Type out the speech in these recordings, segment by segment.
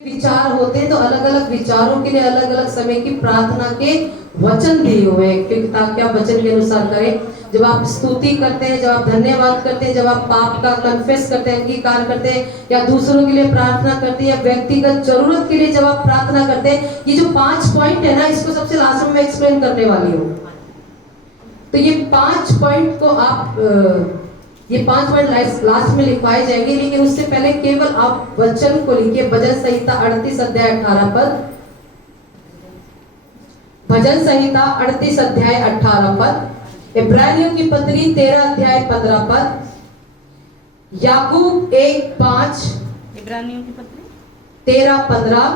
विचार होते हैं तो अलग अलग विचारों के लिए अलग अलग समय की प्रार्थना के वचन दिए हुए हैं ताकि आप वचन के अनुसार करें। जब आप स्तुति करते हैं, जब आप धन्यवाद करते हैं, जब आप पाप का कन्फेस करते हैं, अंगीकार करते हैं, या दूसरों के लिए प्रार्थना करते हैं, या व्यक्तिगत जरूरत के लिए जब आप प्रार्थना करते हैं, ये जो 5 पॉइंट है ना, इसको सबसे लास्ट में मैं एक्सप्लेन करने वाली हूँ। तो ये 5 पॉइंट को आप ये 5 पॉइंट लास्ट में लिखवाए जाएंगे, लेकिन उससे पहले केवल आप वचन को लिखिए। भजन संहिता 38 अध्याय 18 पद, भजन संहिता 38 अध्याय 18 पद, इब्रानियों की पत्री 13 अध्याय 15 पद, याकूब 1:5, इब्रानियों की पत्री 13-15,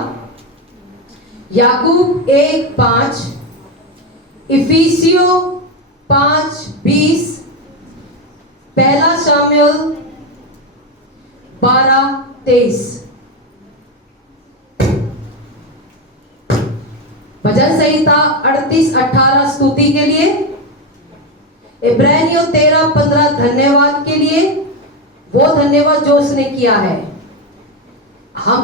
याकूब 1:5, इफिसियों 5:20, पहला शामुएल 12:23। भजन संहिता 38-18 स्तुति के लिए, इब्रानियों 13-15 धन्यवाद के लिए, वो धन्यवाद जो उसने किया है। हम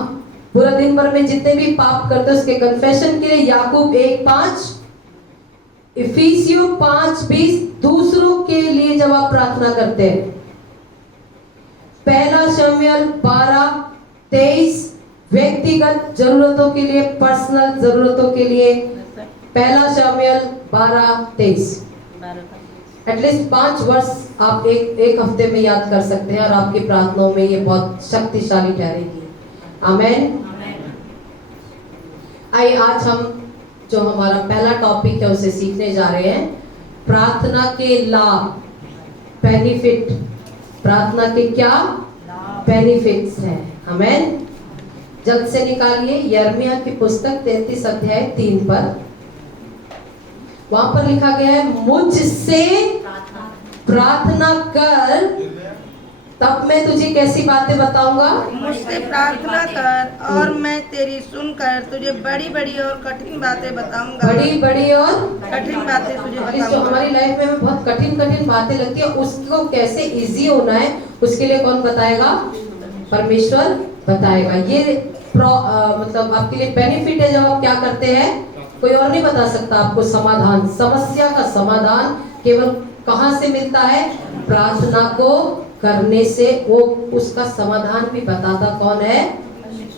पूरा दिन भर में जितने भी पाप करते हैं उसके कन्फेशन के लिए याकूब 1:5, इफिसियों 5:20 दूसरों के लिए जब आप प्रार्थना करते हैं, पहला शमूएल 12:23 व्यक्तिगत जरूरतों के लिए, पर्सनल जरूरतों के लिए, पहला शमूएल 12:23। एटलीस्ट 5 वर्ष आप एक हफ्ते में याद कर सकते हैं और आपकी प्रार्थनाओं में ये बहुत शक्तिशाली ठहरेगी। आमेन। आइए आज हम जो हमारा पहला टॉपिक है उसे सीखने जा रहे हैं। प्रार्थना के लाभ, बेनिफिट। प्रार्थना के क्या बेनिफिट्स हैं? आमेन। जल्द से निकालिए यिर्मयाह की पुस्तक 33 अध्याय 3 पर। वहां पर लिखा गया है, मुझसे प्रार्थना कर तब मैं तुझे कैसी बातें बताऊंगा। मुझसे प्रार्थना कर और मैं तेरी सुनकर तुझे बड़ी बड़ी और कठिन बातें बताऊंगा। बड़ी बड़ी और कठिन बातें तुझे और जो बताऊंगा। हमारी लाइफ में हमें बहुत कठिन कठिन बातें लगती है, उसको कैसे इजी होना है उसके लिए कौन बताएगा? परमेश्वर बताएगा। ये मतलब आपके लिए बेनिफिट है जब आप क्या करते हैं। कोई और नहीं बता सकता आपको समाधान। समस्या का समाधान केवल कहां से मिलता है? प्रार्थना को करने से। वो उसका समाधान भी बताता कौन है?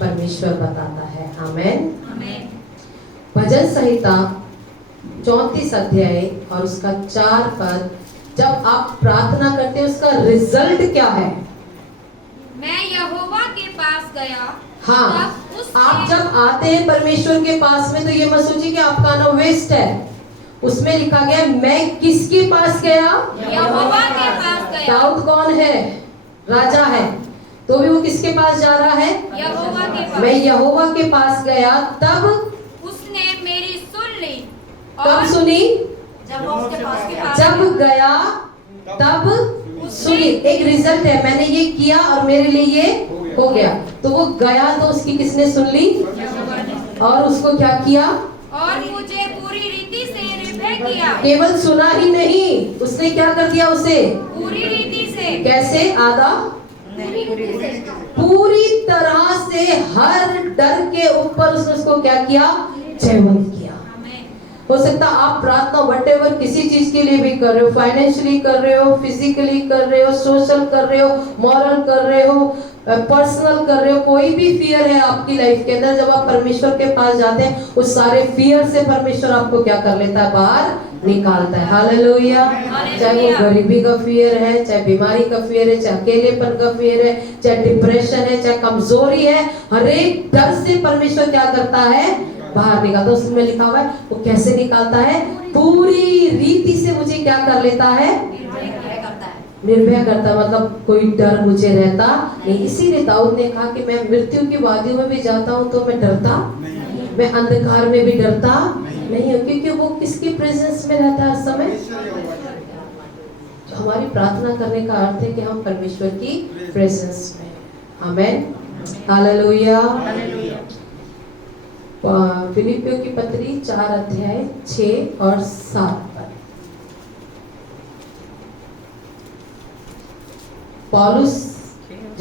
परमेश्वर बताता है। आमेन। भजन संहिता 34 अध्याय और उसका 4 पद, जब आप प्रार्थना करते हैं उसका रिजल्ट क्या है? मैं यहोवा के पास गया। हाँ, आप जब आते हैं परमेश्वर के पास में तो ये मत सोचिए कि आपका आना वेस्ट है। उसमें लिखा गया, मैं किसके पास गया? यहोवा के पास गया। दाऊद कौन है? राजा है। तो भी वो किसके पास जा रहा है? यहोवा के पास। मैं यहोवा के पास गया तब उसने मेरी सुन ली। कब सुनी? जब वो उसके पास जब गया तब सुनी। एक रिजल्ट है, मैंने ये किया और मेरे लिए ये हो गया। तो वो गया तो उसकी किसने सुन ली? और उसको क्या किया? और मुझे पूरी रीति से निर्भय किया। केवल सुना ही नहीं, उसने क्या कर दिया उसे? पूरी रीति से। कैसे? आधा? पूरी तरह से हर डर के ऊपर उसने उसको क्या किया? जयवंत किया। हो सकता आप प्रार्थना व्हाटएवर किसी चीज के लिए भी कर रहे हो, फाइनेंशियली कर रहे हो, फिजिकली कर रहे हो, सोशल कर रहे हो, मॉरल कर रहे हो, पर्सनल कर रहे हो, कोई भी फियर है आपकी लाइफ के अंदर, जब आप परमेश्वर के पास जाते हैं उस सारे फियर से परमेश्वर आपको क्या कर लेता है? बाहर निकालता है। हालेलुया। चाहे वो गरीबी का फियर है, चाहे बीमारी का फियर है, चाहे अकेलेपन का फियर है, चाहे डिप्रेशन है, चाहे कमजोरी है, हर एक डर से परमेश्वर क्या करता है? बाहर निकालता। उसमें लिखा हुआ है वो कैसे निकालता है? पूरी रीति से मुझे क्या कर लेता है? निर्भय करता। मतलब कोई डर मुझे रहता नहीं। इसीलिए दाऊद ने कहा कि मैं मृत्यु की वादियों में भी जाता हूँ तो मैं डरता, मैं अंधकार में भी डरता नहीं हूँ, क्योंकि वो किसकी प्रेजेंस में रहता है हर समय। तो हमारी प्रार्थना करने का अर्थ है कि हम परमेश्वर की प्रेजेंस में। आमेन। हालेलुया। फिलिपियों की पत्री 4 अध्याय 6 और 7 पर पौलुस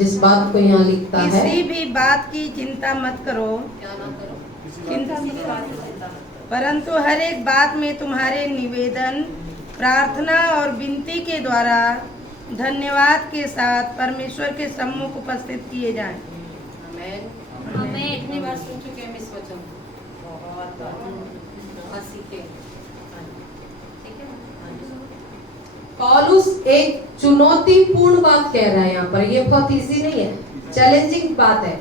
जिस बात को यहाँ लिखता है, किसी भी बात की चिंता मत करो, क्या ना करो, परंतु हर एक बात में तुम्हारे निवेदन, प्रार्थना और विनती के द्वारा धन्यवाद के साथ परमेश्वर के सम्मुख उपस्थित किए जाएं। आमेन। आमेन। कितनी बार सुन चुके हैं हम इस वचन को? बहुत बार सीखे। पौलुस एक चुनौतीपूर्ण बात कह रहा है यहाँ पर, ये बहुत इजी नहीं है, चैलेंजिंग बात है।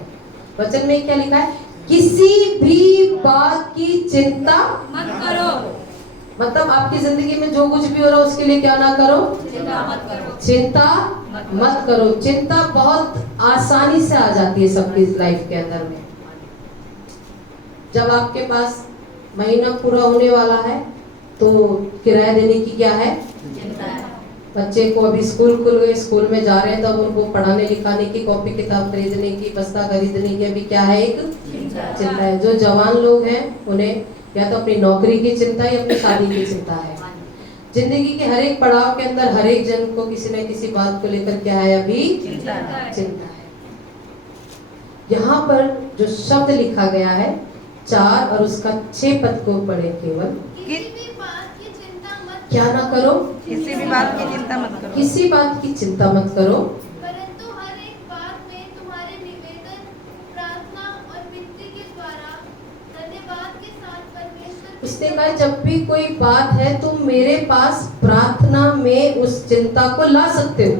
वचन में क्या लिखा है? किसी भी बात की चिंता मत करो, मतलब आपकी जिंदगी में जो कुछ भी हो रहा है उसके लिए क्या ना करो, चिंता मत करो। चिंता मत करो। चिंता बहुत आसानी से आ जाती है सबकी लाइफ के अंदर में। जब आपके पास महीना पूरा होने वाला है तो किराया देने की क्या है, चिंता है। बच्चे को अभी स्कूल खुल गए, स्कूल में जा रहे हैं, तब उनको पढ़ाने लिखाने की, कॉपी किताब खरीदने की, बस्ता खरीदने की अभी क्या है, एक चिंता है। जो जवान लोग हैं उन्हें या तो अपनी नौकरी की चिंता है या अपनी शादी की चिंता है। जिंदगी के हर एक पड़ाव के अंदर हर एक जन को किसी न किसी बात को लेकर क्या है, अभी चिंता है। चिंता है। यहाँ पर जो शब्द लिखा गया है 4 और उसका 6 पद को पढ़े केवल, किसी भी बात की चिंता मत क्या ना करो, किसी भी बात की चिंता मत करो, किसी बात की चिंता मत करो, परंतु हर एक बात में तुम्हारे निवेदन, प्रार्थना और विनती के द्वारा धन्यवाद के साथ परमेश्वर उसने कहा जब भी कोई बात है तुम मेरे पास प्रार्थना में उस चिंता को ला सकते हो।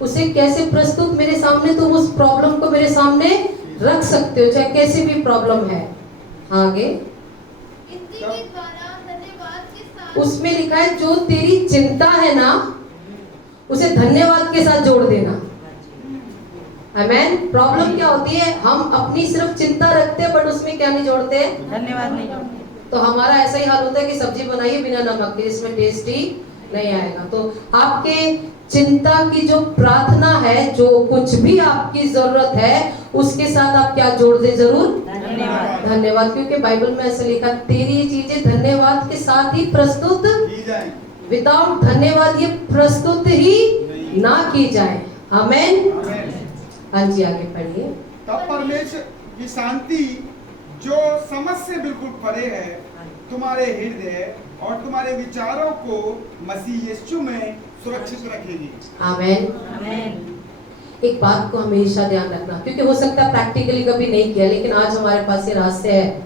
उसे कैसे प्रस्तुत, मेरे सामने तुम उस प्रॉब्लम को मेरे सामने रख सकते हो, चाहे कैसी भी प्रॉब्लम है। आगे विनती के द्वारा धन्यवाद के साथ उसमें लिखा है जो तेरी चिंता है ना उसे धन्यवाद के साथ जोड़ देना। आमेन। प्रॉब्लम क्या होती है, हम अपनी सिर्फ चिंता रखते हैं बट उसमें क्या नहीं जोड़ते, धन्यवाद नहीं। तो हमारा ऐसा ही हाल होता है कि सब्जी बनाइए बिना नमक के, इसमें टेस्ट ही नहीं आएगा। तो आपके चिंता की जो प्रार्थना है, जो कुछ भी आपकी जरूरत है उसके साथ आप क्या जोड़ दे, जरूर धन्यवाद। धन्यवाद। क्योंकि बाइबल में ऐसा लिखा, तेरी चीजें धन्यवाद के साथ ही प्रस्तुत, विदाउट धन्यवाद ये प्रस्तुत ही ना की जाए। आमेन। हाँ जी, आगे पढ़िए। तब परमेश्वर की शांति जो समझ से बिल्कुल परे है तुम्हारे हृदय और तुम्हारे विचारों को मसीह यीशु में सुरक्षित रखेगी। आमेन। आमेन। एक बात को हमेशा ध्यान रखना, क्योंकि हो सकता है प्रैक्टिकली कभी नहीं किया, लेकिन आज हमारे पास ये रहस्य है।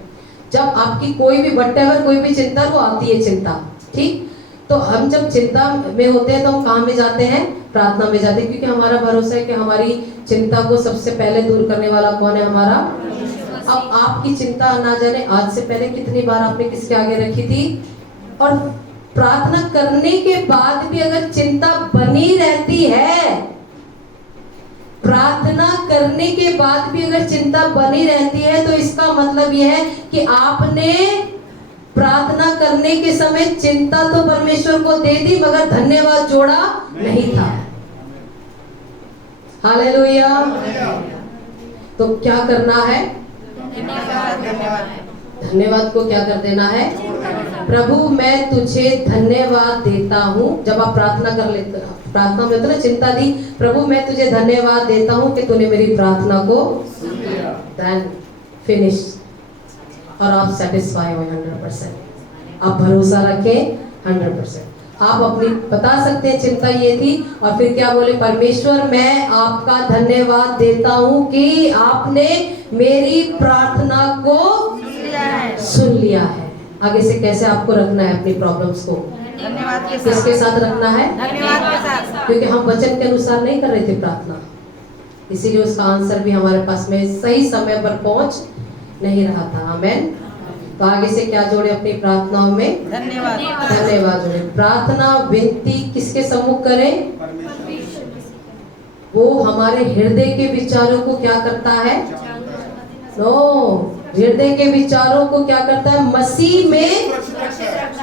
जब आपकी कोई भी व्हाटएवर कोई भी चिंता वो आती है चिंता, ठीक, तो हम जब चिंता में होते हैं तो हम कहाँ में जाते हैं, प्रार्थना में जाते हैं, क्योंकि हमारा भरोसा है कि हमारी चिंता को सबसे पहले दूर करने वाला कौन है, हमारा। अब आपकी चिंता ना जाने आज से पहले कितनी बार आपने किसके आगे रखी थी, और प्रार्थना करने के बाद भी अगर चिंता बनी रहती है, प्रार्थना करने के बाद भी अगर चिंता बनी रहती है, तो इसका मतलब यह है कि आपने प्रार्थना करने के समय चिंता तो परमेश्वर को दे दी मगर धन्यवाद जोड़ा नहीं था। हालेलुया। तो क्या करना है, धन्यवाद को क्या कर देना है, प्रभु मैं तुझे धन्यवाद देता हूँ। जब आप प्रार्थना कर लेते, प्रार्थना में तो ना चिंता दी, प्रभु मैं तुझे धन्यवाद देता हूँ कि तूने मेरी प्रार्थना को देन फिनिश, और आप सेटिस्फाई हो 100%, आप भरोसा रखें 100%। आप अपनी बता सकते हैं चिंता ये थी, और फिर क्या बोले, परमेश्वर मैं आपका धन्यवाद देता हूँ कि आपने मेरी प्रार्थना को सुन लिया है। आगे से कैसे आपको रखना है अपनी प्रॉब्लम्स को, धन्यवाद के किसके साथ रखना है, धन्यवाद के साथ, क्योंकि हम वचन के अनुसार नहीं कर रहे थे प्रार्थना, इसीलिए उसका आंसर भी हमारे पास में सही समय पर पहुंच नहीं रहा था। आमेन। तो आगे से क्या जोड़े अपनी प्रार्थनाओं में, धन्यवाद। धन्यवाद जोड़े। प्रार्थना विनती किसके सम्मुख करें, वो हमारे हृदय के विचारों को क्या करता है, नो, हृदय के विचारों को क्या करता है, मसीह में,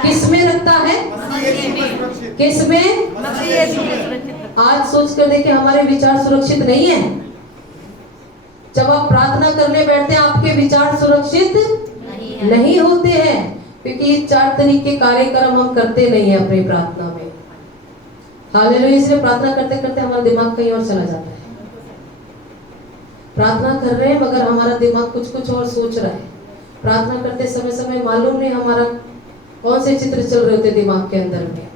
किस में रखता है, किस में, आज सोच कर देखें हमारे विचार सुरक्षित नहीं है। जब आप प्रार्थना करने बैठते हैं आपके विचार सुरक्षित नहीं होते हैं, क्योंकि ये 4 तरीके कार्यक्रम हम करते नहीं है अपनी प्रार्थना में। हालेलुया। इसलिए प्रार्थना करते करते हमारा दिमाग कहीं और चला जाता है। प्रार्थना कर रहे हैं मगर हमारा दिमाग कुछ और सोच रहा है। प्रार्थना करते समय समय मालूम नहीं हमारा कौन से चित्र चल रहे होते दिमाग के अंदर में।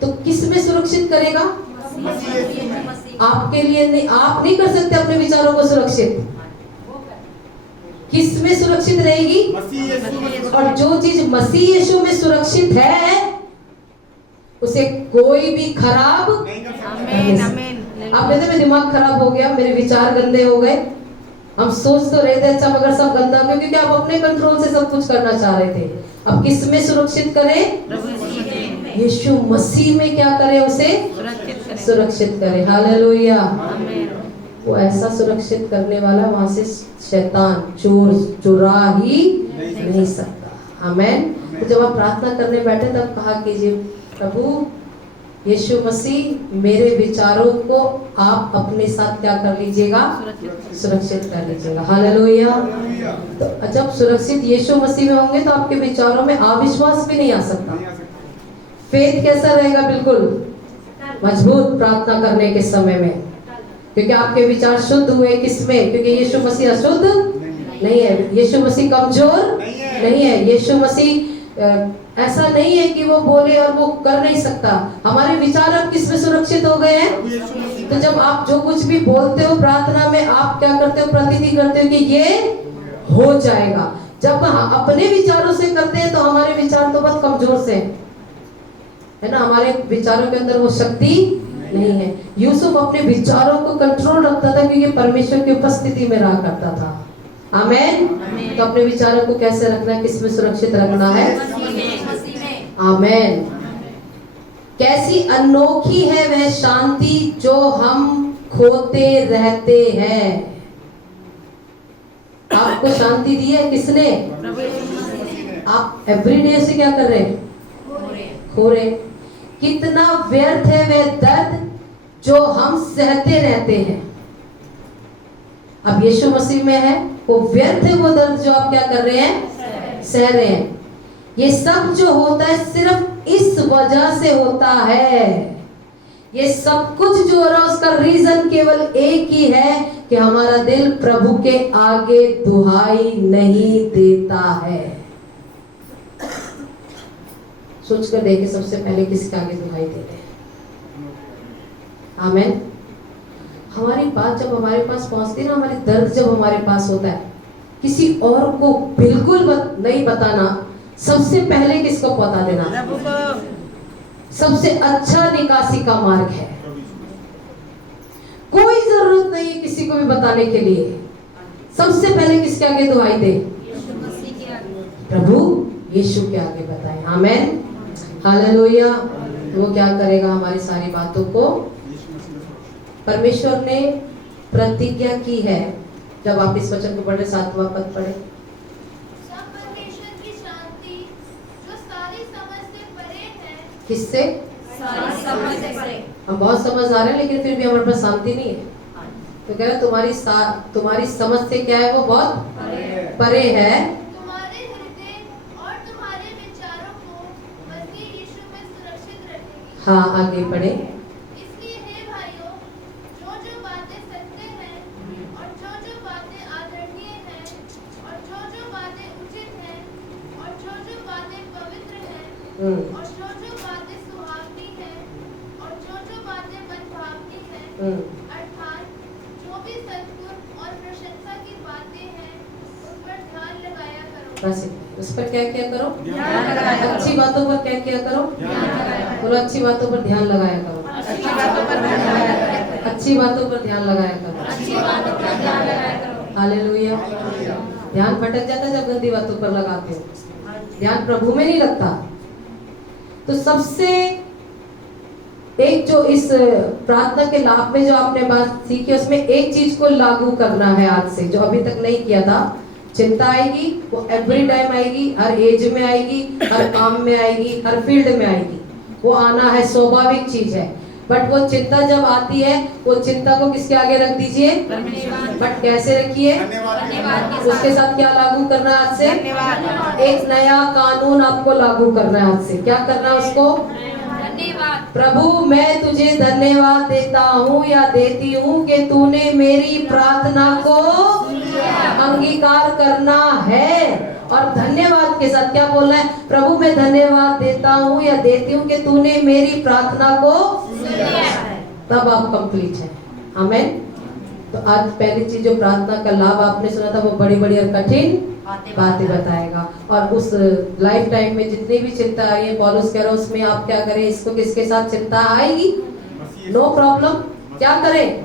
तो किस में सुरक्षित करेगा? आपके लिए नहीं, आप नहीं कर सकते अपने विचारों को सुरक्षित। किस में सुरक्षित रहेगी? और जो चीज मसीह यीशु में सुरक्षित है उसे कोई भी खराब नहीं कर सकता। आप कहते मेरा दिमाग खराब हो गया, मेरे विचार गंदे हो गए, हम सोच तो रहे थे अच्छा मगर सब गंदा हो गया, क्योंकि आप अपने कंट्रोल से सब कुछ करना चाह रहे थे। अब किस में सुरक्षित करें? यीशु मसीह में क्या करें? उसे सुरक्षित करें। हालेलुया। वो ऐसा सुरक्षित करने वाला वहां से शैतान चोर चुरा ही नहीं सकता। आमेन। तो जब आप प्रार्थना करने बैठे तब कहा कीजिए, प्रभु यीशु मसीह मेरे विचारों को आप अपने साथ क्या कर लीजिएगा? सुरक्षित कर लीजिएगा। हालेलुया। तो जब सुरक्षित यीशु मसीह में होंगे तो आपके विचारों में अविश्वास भी नहीं आ सकता। फेथ कैसा रहेगा? बिल्कुल मजबूत प्रार्थना करने के समय में, क्योंकि आपके विचार शुद्ध हुए। किसमें? क्योंकि यीशु मसीह अशुद्ध नहीं है, यीशु मसीह कमजोर नहीं है, यीशु मसीह ऐसा नहीं है कि वो बोले और वो कर नहीं सकता। हमारे विचार अब किस में सुरक्षित हो गए हैं? तो जब आप जो कुछ भी बोलते हो प्रार्थना में, आप क्या करते हो? प्रतिनिधि करते हो कि ये हो जाएगा। जब हम अपने विचारों से करते हैं तो हमारे विचार तो बहुत कमजोर से है ना, हमारे विचारों के अंदर वो शक्ति नहीं है। यूसुफ अपने विचारों को कंट्रोल रखता था क्योंकि परमेश्वर की उपस्थिति में रहा करता था। आमेन। तो अपने विचारों को कैसे रखना है? किस में सुरक्षित रखना है? आमेन। कैसी अनोखी है वह शांति जो हम खोते रहते हैं। आपको शांति दी है किसने? आप एवरीडे से क्या कर रहे हैं? खो रहे। कितना व्यर्थ है वह दर्द जो हम सहते रहते हैं। अब यीशु मसीह में है, वो व्यर्थ है वो दर्द जो आप क्या कर रहे हैं? सह रहे हैं। ये सब जो होता है सिर्फ इस वजह से होता है। ये सब कुछ जो हो रहा है उसका रीजन केवल एक ही है कि हमारा दिल प्रभु के आगे दुहाई नहीं देता है। सोचकर देखिए, सबसे पहले किसके आगे दुहाई देते हैं? आमेन। हमारी बात जब हमारे पास पहुंचती है ना, हमारी दर्द जब हमारे पास होता है, किसी और को बिल्कुल नहीं बताना, सबसे पहले किसको बता देना? सबसे अच्छा निकासी का मार्ग है। कोई जरूरत नहीं है किसी को भी बताने के लिए। सबसे पहले किसके आगे दुहाई दे? प्रभु यीशु के आगे बताएं। आमेन। हालेलुया। वो क्या करेगा? हमारी सारी बातों को परमेश्वर ने प्रतिज्ञा की है। जब आप इस वचन को पढ़े, 7वां पद पढ़े। सब परमेश्वर की शांति जो सारी समझ से परे है। किससे? सारी समझ से परे। हम बहुत समझ आ रहे हैं लेकिन फिर भी हमारे पास शांति नहीं है। तो कह रहे तुम्हारी समझ से क्या है? वो बहुत परे है। तुम्हारे हृदय और तुम्हारे विचारों को मसीह यीशु में सुरक्षित रखेगी। हाँ, आगे पढ़े। इसलिए हे भाइयों, जो बातें सत्य हैं और जो बातें आदरणीय हैं और जो बातें उचित हैं और जो बातें पवित्र हैं और जो बातें सुहावनी हैं और जो बातें मनभावनी हैं, अर्थात जो भी सद्गुण और प्रशंसा की बातें हैं, उस पर ध्यान लगाया करो। बस उस पर क्या करो? अच्छी बातों पर क्या करो? बोलो, अच्छी बातों पर ध्यान लगाया करो। अच्छी बातों पर ध्यान लगाया करो। हालेलुया। ध्यान भटक जाता है जब गंदी बातों पर लगाते हो, ध्यान प्रभु में नहीं लगता। तो सबसे एक जो इस प्रार्थना के लाभ में जो आपने बात सीखी, उसमें एक चीज को लागू करना है आज से, जो अभी तक नहीं किया था। चिंता आएगी, वो एवरी टाइम आएगी, हर एज में आएगी, हर काम में आएगी, हर फील्ड में आएगी। वो आना है, स्वाभाविक चीज है। बट वो चिंता जब आती है, वो चिंता को किसके आगे रख दीजिए? बट कैसे रखिए? उसके साथ क्या लागू करना है आज से? एक नया कानून आपको लागू करना है आज से। क्या करना है उसको? धन्यवाद। प्रभु मैं तुझे धन्यवाद देता हूँ या देती हूँ कि तूने मेरी प्रार्थना को अंगीकार करना है। और धन्यवाद के साथ क्या बोलना है? प्रभु मैं धन्यवाद देता हूँ या देती हूँ कि तूने मेरी प्रार्थना को, तब आप कंप्लीट है। आमेन। तो आज पहली चीज जो प्रार्थना का लाभ आपने सुना था वो बड़ी बड़ी और कठिन बातें बताएगा। और उस लाइफ टाइम में जितनी भी चिंता आई है पौलुस कह रहा है उसमें आप क्या करें? इसको किसके साथ चिंता आएगी? No problem. क्या करें?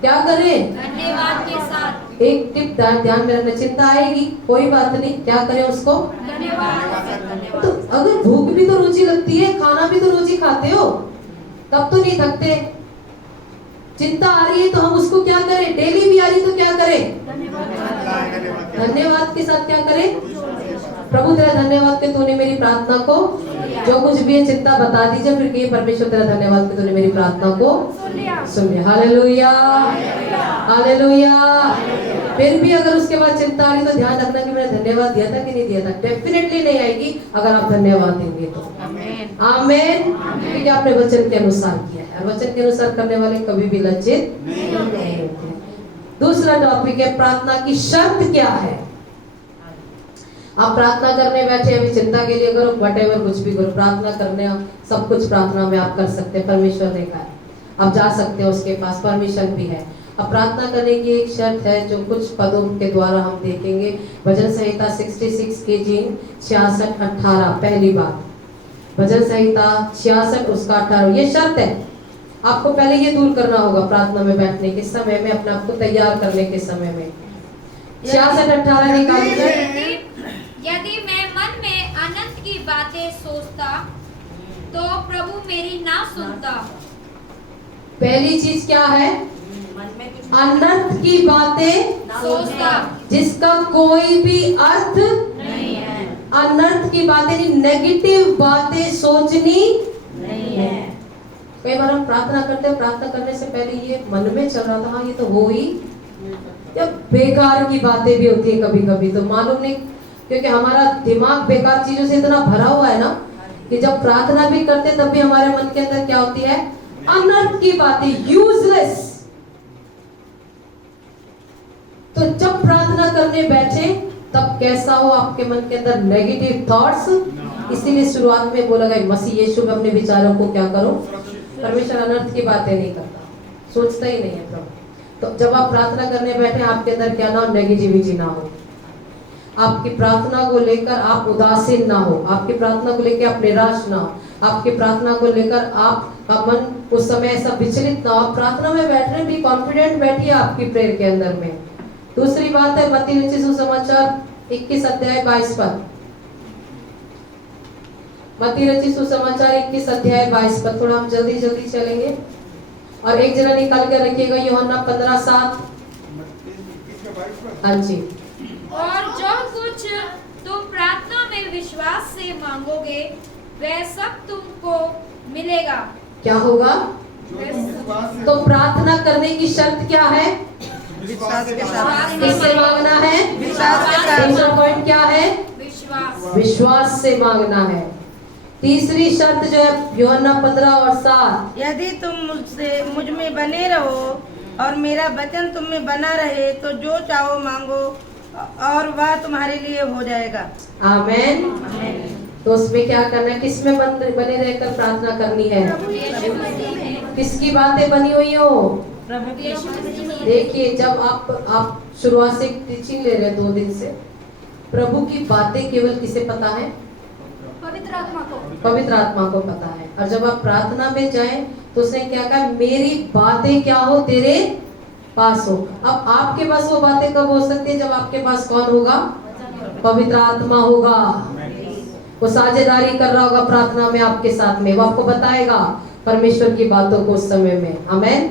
क्या करें? धन्यवाद के साथ। एक टिप ध्यान में रखना, चिंता आएगी कोई बात नहीं, क्या करें उसको? धन्यवाद। तो अगर भूख भी तो रोजी लगती है, खाना भी तो रोजी खाते हो, तब तो नहीं थकते। चिंता आ रही है तो हम उसको क्या करें? डेली भी आ रही तो क्या करें? धन्यवाद के साथ क्या करें? प्रभु तेरा धन्यवाद कि तूने मेरी प्रार्थना को, जो कुछ भी है चिंता बता दीजिए, फिर कहिए परमेश्वर तेरा धन्यवाद कि तूने मेरी प्रार्थना को सुन लिया। Hallelujah, hallelujah. फिर भी अगर उसके बाद चिंता आ रही तो ध्यान रखना कि मैंने धन्यवाद दिया था कि नहीं दिया था। डेफिनेटली नहीं आएगी अगर आप धन्यवाद देंगे तो। आमेन। क्योंकि आपने वचन के अनुसार किया है और वचन के अनुसार करने वाले कभी भी लज्जित नहीं होते। दूसरा टॉपिक है प्रार्थना की शर्त क्या है। आप प्रार्थना करने बैठे, अभी चिंता के लिए करो, व्हाटएवर कुछ भी करो, प्रार्थना करने सब कुछ प्रार्थना में आप कर सकते हैं। परमेश्वर ने कहा है आप जा सकते हो, उसके पास परमिशन भी है। अब प्रार्थना करने की एक शर्त है जो कुछ पदों के द्वारा हम देखेंगे। भजन संहिता 66 के जीन 66-18 पहली बात, भजन संहिता 66 उसका 18। ये शर्त है, आपको पहले ये दूर करना होगा प्रार्थना में बैठने के समय में, अपने आप को तैयार करने के समय में। 66-18 निकालिए। यदि मैं मन में अनंत की बातें सोचता तो प्रभु मेरी ना सुनता। पहली चीज क्या है? अनंत की बातें सोचता जिसका कोई भी अर्थ नहीं है। अनंत की बातें नहीं, नेगेटिव बातें सोचनी नहीं है। कई बार हम प्रार्थना करते हैं, प्रार्थना करने से पहले ये मन में चल रहा था हाँ ये तो हो ही, या बेकार की बातें भी होती है कभी कभी, तो मालूम नहीं, क्योंकि हमारा दिमाग बेकार चीजों से इतना भरा हुआ है ना कि जब प्रार्थना भी करते हैं तब भी हमारे मन के अंदर क्या होती है? अनर्थ की बातें, यूजलेस। तो जब प्रार्थना करने बैठे तब कैसा हो आपके मन के अंदर? Negative thoughts. इसीलिए शुरुआत में बोला गया मसीह यीशु में अपने विचारों को क्या करो? परमेश्वर अनर्थ की बातें नहीं करता, सोचता ही नहीं है प्रभु। तो जब आप प्रार्थना करने बैठे आपके अंदर क्या ना हो? नेगेटिविटी ना हो। आपकी प्रार्थना को लेकर आप उदासीन ना हो, आपकी प्रार्थना को लेकर आप निराश ना हो, आपकी प्रार्थना को लेकर आपका मन उस समय ऐसा विचलित ना हो। आप प्रार्थना में बैठ रहे भी कॉन्फिडेंट बैठिए आपकी प्रेयर के अंदर में। दूसरी बात है मत्ती रचित सुसमाचार 21 अध्याय 22 पद। मत्ती रचित सुसमाचार 21 अध्याय 22 पद। थोड़ा हम जल्दी जल्दी चलेंगे और एक जरा निकाल कर रखिएगा, यूहन्ना 15:7। हाँ जी। और जो कुछ तुम प्रार्थना में विश्वास से मांगोगे वह सब तुमको मिलेगा। क्या होगा? तो प्रार्थना करने की शर्त क्या है? विश्वास के साथ। किससे मांगना है? विश्वास के साथ। दूसरा पॉइंट क्या है? विश्वास। विश्वास से मांगना है। तीसरी शर्त जो है यूहन्ना 15:7। यदि तुम मुझ में बने रहो और मेरा वचन तुम में बना रहे तो जो चाहो मांगो और वह तुम्हारे लिए हो जाएगा। आमेन। तो उसमें क्या करना है? किसमें बने रहकर प्रार्थना करनी है? किसकी बातें बनी हुई हो? देखिए जब आप शुरुआत से टीचिंग ले रहे हैं 2 दिन से, प्रभु की बातें केवल किसे पता है? पवित्र आत्मा को। पवित्र आत्मा को पता है। और जब आप प्रार्थना में जाएं तो उसने क्या कहा? मेरी बातें क्या हो? तेरे पास हो। अब आपके पास वो बातें कब हो सकती है? जब आपके पास कौन होगा? पवित्र आत्मा होगा। वो साझेदारी कर रहा होगा प्रार्थना में आपके साथ में, वो आपको बताएगा परमेश्वर की बातों को उस समय में। आमेन।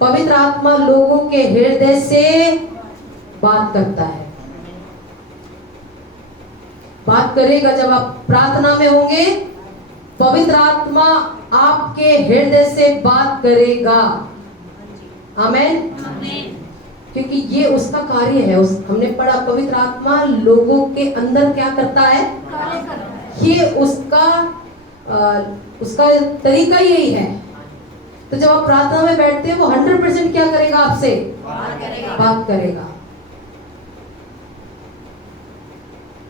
पवित्र आत्मा लोगों के हृदय से बात करता है, बात करेगा। जब आप प्रार्थना में होंगे पवित्र आत्मा आपके हृदय से बात करेगा। आमेन। क्योंकि ये उसका कार्य है। हमने पढ़ा पवित्र आत्मा लोगों के अंदर क्या करता है? ये उसका उसका तरीका यही है। तो जब आप प्रार्थना में बैठते हैं वो 100% क्या करेगा आपसे? बात करेगा।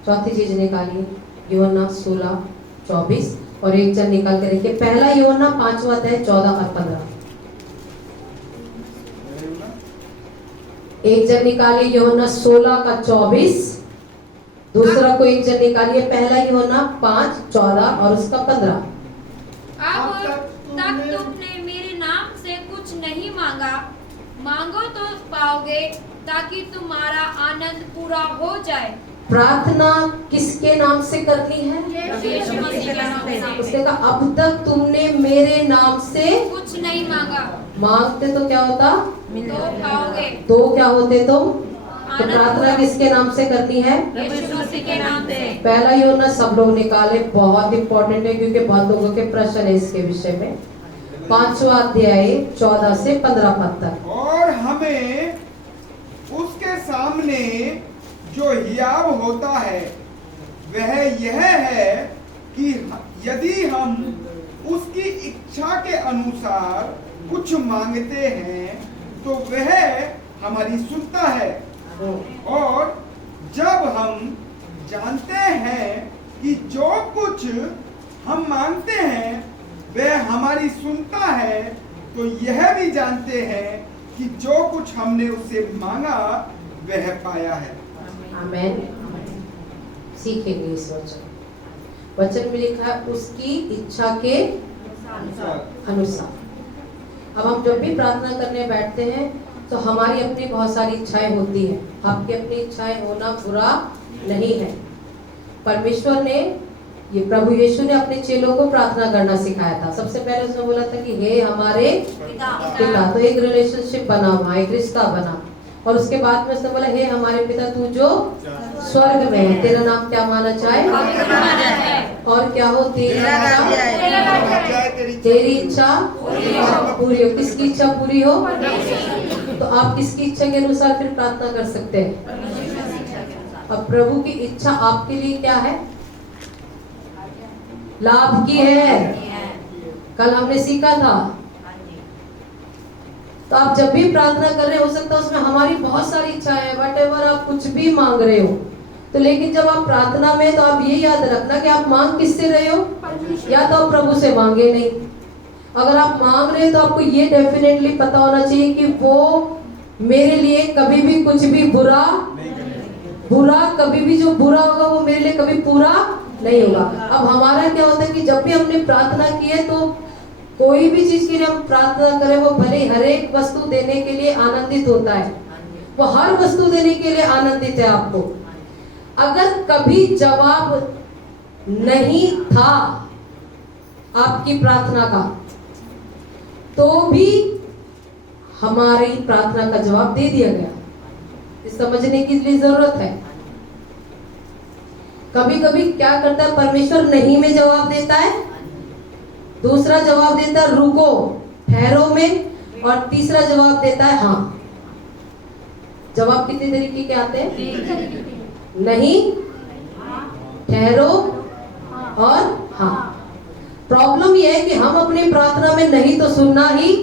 चौथी चीज निकालिए, यूहन्ना 16:24 और एक जन निकाल कर देखिए, पहला यूहन्ना 5वां अध्याय 14 और 15। एक जन निकालिए यूहन्ना 16:24, दूसरा को एक जन निकालिए पहला यूहन्ना 5:14 और उसका 15। अब तक तुमने मेरे नाम से कुछ नहीं मांगा, मांगो तो पाओगे ताकि तुम्हारा आनंद पूरा हो जाए। प्रार्थना किसके नाम से करनी है? यीशु मसीह के नाम से। उसने कहा अब तक तुमने मेरे नाम से कुछ नहीं मांगा, मांगते तो क्या होता? तो पाओगे। तो क्या होते तुम? तो प्रार्थना किसके नाम से करनी है? यीशु मसीह के नाम से। पहला यूहन्ना सब लोग निकाले, बहुत इंपॉर्टेंट है क्योंकि बहुत लोगों के प्रश्न है इसके विषय में। 5वां अध्याय 14 से 15 पद तक। और हमें उसके सामने जो हियाव होता है वह यह है कि यदि हम उसकी इच्छा के अनुसार कुछ मांगते हैं तो वह हमारी सुनता है। और जब हम जानते हैं कि जो कुछ हम मांगते हैं वह हमारी सुनता है, तो यह भी जानते हैं कि जो कुछ हमने उससे मांगा वह पाया है। आमेन। सीखेंगे इस वचन में लिखा है उसकी इच्छा के अनुसार। अब हम जब भी प्रार्थना करने बैठते हैं तो हमारी अपनी बहुत सारी इच्छाएं होती हैं। आपकी अपनी इच्छाएं होना बुरा नहीं है। परमेश्वर ने, ये प्रभु यीशु ने अपने चेलों को प्रार्थना करना सिखाया था। सबसे पहले उसने बोला था कि हे हमारे पिता। तो एक रिलेशनशिप बना हुआ, एक रिश्ता बना। और उसके बाद में उसने बोला हे हमारे पिता तू जो स्वर्ग में है, तेरा नाम क्या माना जाए और क्या हो तेरी इच्छा पूरी हो। किसकी इच्छा पूरी हो? तो आप किसकी इच्छा के अनुसार फिर प्रार्थना कर सकते हैं? अब प्रभु की इच्छा आपके लिए क्या है? लाभ की है। कल हमने सीखा था। तो आप जब भी प्रार्थना कर रहे हो सकता है उसमें हमारी बहुत सारी इच्छाएं हैं, व्हाटएवर आप कुछ भी मांग रहे हो। तो लेकिन जब आप प्रार्थना में, तो आप ये याद रखना कि आप मांग किससे रहे हो? या तो आप प्रभु से मांगे नहीं। अगर आप मांग रहे हो तो आपको ये डेफिनेटली पता होना चाहिए कि वो मेरे लिए कभी भी कुछ भी बुरा कभी भी जो बुरा होगा वो मेरे लिए कभी पूरा नहीं होगा। अब हमारा क्या होता है कि जब भी हमने प्रार्थना की है तो कोई भी चीज के लिए हम प्रार्थना करें, वो भले हर एक वस्तु देने के लिए आनंदित होता है, वो हर वस्तु देने के लिए आनंदित है आपको। अगर कभी जवाब नहीं था आपकी प्रार्थना का तो भी हमारी प्रार्थना का जवाब दे दिया गया। इस समझने की लिए जरूरत है। कभी कभी क्या करता है परमेश्वर नहीं में जवाब देता है, दूसरा जवाब देता है रुको ठहरो में, और तीसरा जवाब देता है हाँ। जवाब कितने तरीके के आते हैं? नहीं, ठहरो और हाँ। प्रॉब्लम यह है कि हम अपनी प्रार्थना में नहीं तो सुनना ही।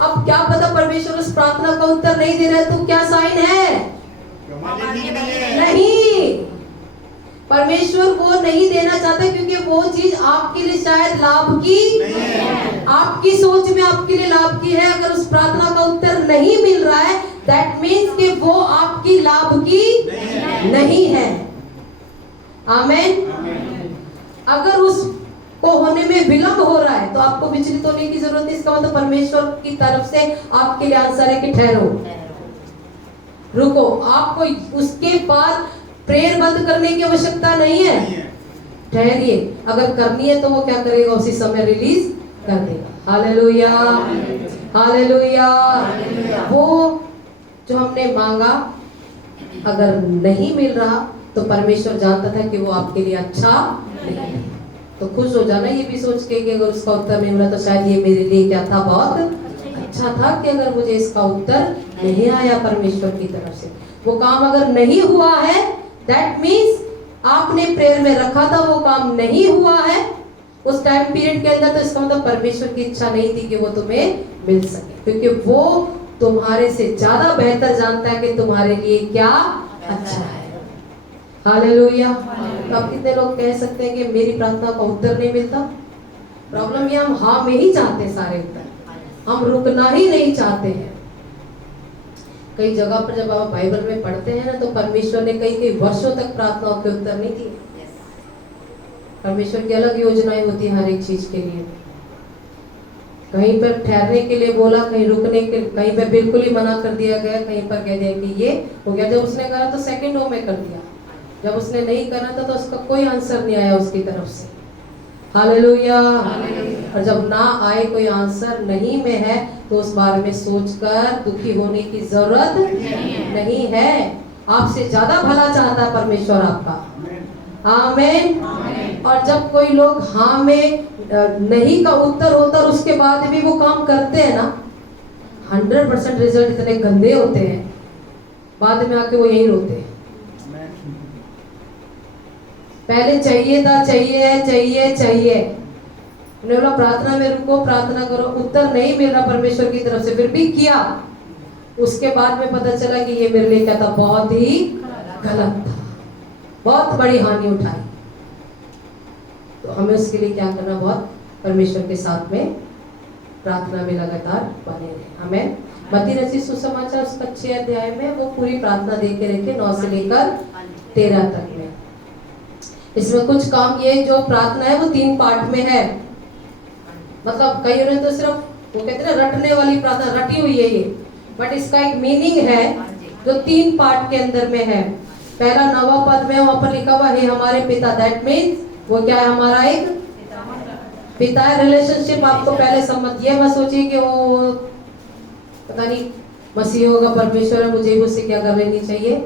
अब क्या पता परमेश्वर उस प्रार्थना का उत्तर नहीं दे रहा है, तो क्या साइन है? नहीं, परमेश्वर वो नहीं देना चाहता क्योंकि वो चीज आपके लिए शायद लाभ की, आपकी सोच में आपके लिए लाभ की है। अगर उस प्रार्थना का उत्तर नहीं मिल रहा है, दैट मीन्स कि वो आपकी लाभ की नहीं है। आमेन। अगर उस को होने में विलंब हो रहा है तो आपको विचलित होने की जरूरत है। इसका मतलब परमेश्वर की तरफ से आपके लिए आंसर है कि ठहरो, रुको। आपको उसके बाद प्रेयर बंद करने की आवश्यकता नहीं है, ठहरिए। अगर करनी है तो वो क्या करेगा? उसी समय रिलीज कर देगा। Hallelujah, hallelujah. वो जो हमने मांगा अगर नहीं मिल रहा तो परमेश्वर जानता था कि वो आपके लिए अच्छा नहीं है। तो खुश हो जाना ये भी सोच के कि अगर उसका उत्तर नहीं मिला तो शायद ये मेरे लिए क्या था? बहुत अच्छा था कि अगर मुझे इसका उत्तर नहीं आया परमेश्वर की तरफ से। वो काम अगर नहीं हुआ है दैट मीन्स आपने प्रेयर में रखा था वो काम नहीं हुआ है उस टाइम पीरियड के अंदर, तो इसका मतलब परमेश्वर की इच्छा नहीं थी कि वो तुम्हें मिल सके, क्योंकि वो तुम्हारे से ज्यादा बेहतर जानता है कि तुम्हारे लिए क्या अच्छा है। हालेलुया। तो अब कितने लोग कह सकते हैं कि मेरी प्रार्थना का उत्तर नहीं मिलता? प्रॉब्लम ये हम हाँ में ही चाहते सारे उत्तर, हम रुकना ही नहीं चाहते हैं। कई जगह पर जब आप बाइबल में पढ़ते हैं ना, तो परमेश्वर ने कई कई वर्षों तक प्रार्थनाओं के उत्तर नहीं दिए। परमेश्वर की अलग योजनाएं होती है हर एक चीज के लिए। कहीं पर ठहरने के लिए बोला, कहीं रुकने के, कहीं पर बिल्कुल ही मना कर दिया गया, कहीं पर कह दिया कि ये हो गया। जब उसने करा तो सेकंडों में कर दिया, जब उसने नहीं करा था तो उसका कोई आंसर नहीं आया उसकी तरफ से। हालेलुया। और जब ना आए, कोई आंसर नहीं में है, तो उस बारे में सोचकर दुखी होने की जरूरत नहीं है। आपसे ज्यादा भला चाहता है परमेश्वर आपका। आमीन। और जब कोई लोग हाँ में नहीं का उत्तर होता और उसके बाद भी वो काम करते हैं ना, 100% रिजल्ट इतने गंदे होते हैं, बाद में आके वो यही रोते हैं। पहले चाहिए था, चाहिए चाहिए चाहिए, उन्होंने बोला प्रार्थना में रुको, प्रार्थना करो, उत्तर नहीं मिल रहा परमेश्वर की तरफ से, फिर भी किया। उसके बाद में पता चला कि ये मेरे लिए क्या था, बहुत ही गलत था, बहुत बड़ी हानि उठाई। तो हमें उसके लिए क्या करना, बहुत परमेश्वर के साथ में प्रार्थना में लगातार बने रहे। हमें मत्ती रचित सुसमाचार उसका 6 अध्याय में वो पूरी प्रार्थना दे के रखे, 9 से लेकर 13 तक में। इसमें कुछ काम ये जो प्रार्थना है वो 3 पार्ट में है। मतलब कई ने तो सिर्फ वो कहते हैं ना रटने वाली प्रार्थना, रटी हुई है ये, बट इसका एक मीनिंग है जो 3 पार्ट के अंदर में है। पहला 9वां पद में वहां पर लिखा हुआ है हमारे पिता, दैट मीन्स वो क्या है, हमारा एक पिता है। रिलेशनशिप आपको पहले समझ, ये मत सोचिए कि वो पता नहीं मसीह होगा, परमेश्वर है, मुझे भी उससे क्या कर लेनी चाहिए।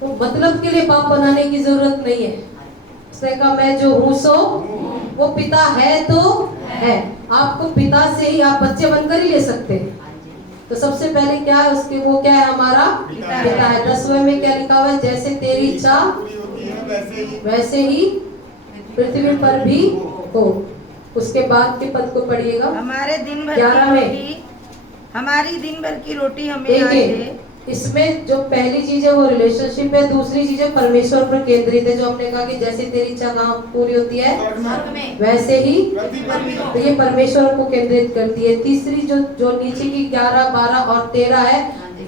तो मतलब के लिए बाप बनाने की जरूरत नहीं है। उसने कहा मैं जो हूँ सो वो पिता है तो है। आपको पिता से ही आप बच्चे बनकर ही ले सकते हैं। तो सबसे पहले क्या है उसके, वो क्या है, हमारा पिता है। 10वें में क्या लिखा हुआ है, जैसे तेरी इच्छा वैसे ही पृथ्वी पर भी हो। उसके बाद के पद को पढ़िएगा। हमारे दिन भर 11 की में रोटी, हमारी दिन भर की रोटी हमें आज देखिए, दे। इसमें जो पहली चीज है वो रिलेशनशिप है, दूसरी चीज है परमेश्वर पर केंद्रित है, जो हमने कहा कि जैसे तेरी इच्छा कहाँ पूरी होती है वैसे ही, तो ये परमेश्वर को केंद्रित करती है। तीसरी जो नीचे की 11, 12 और 13 है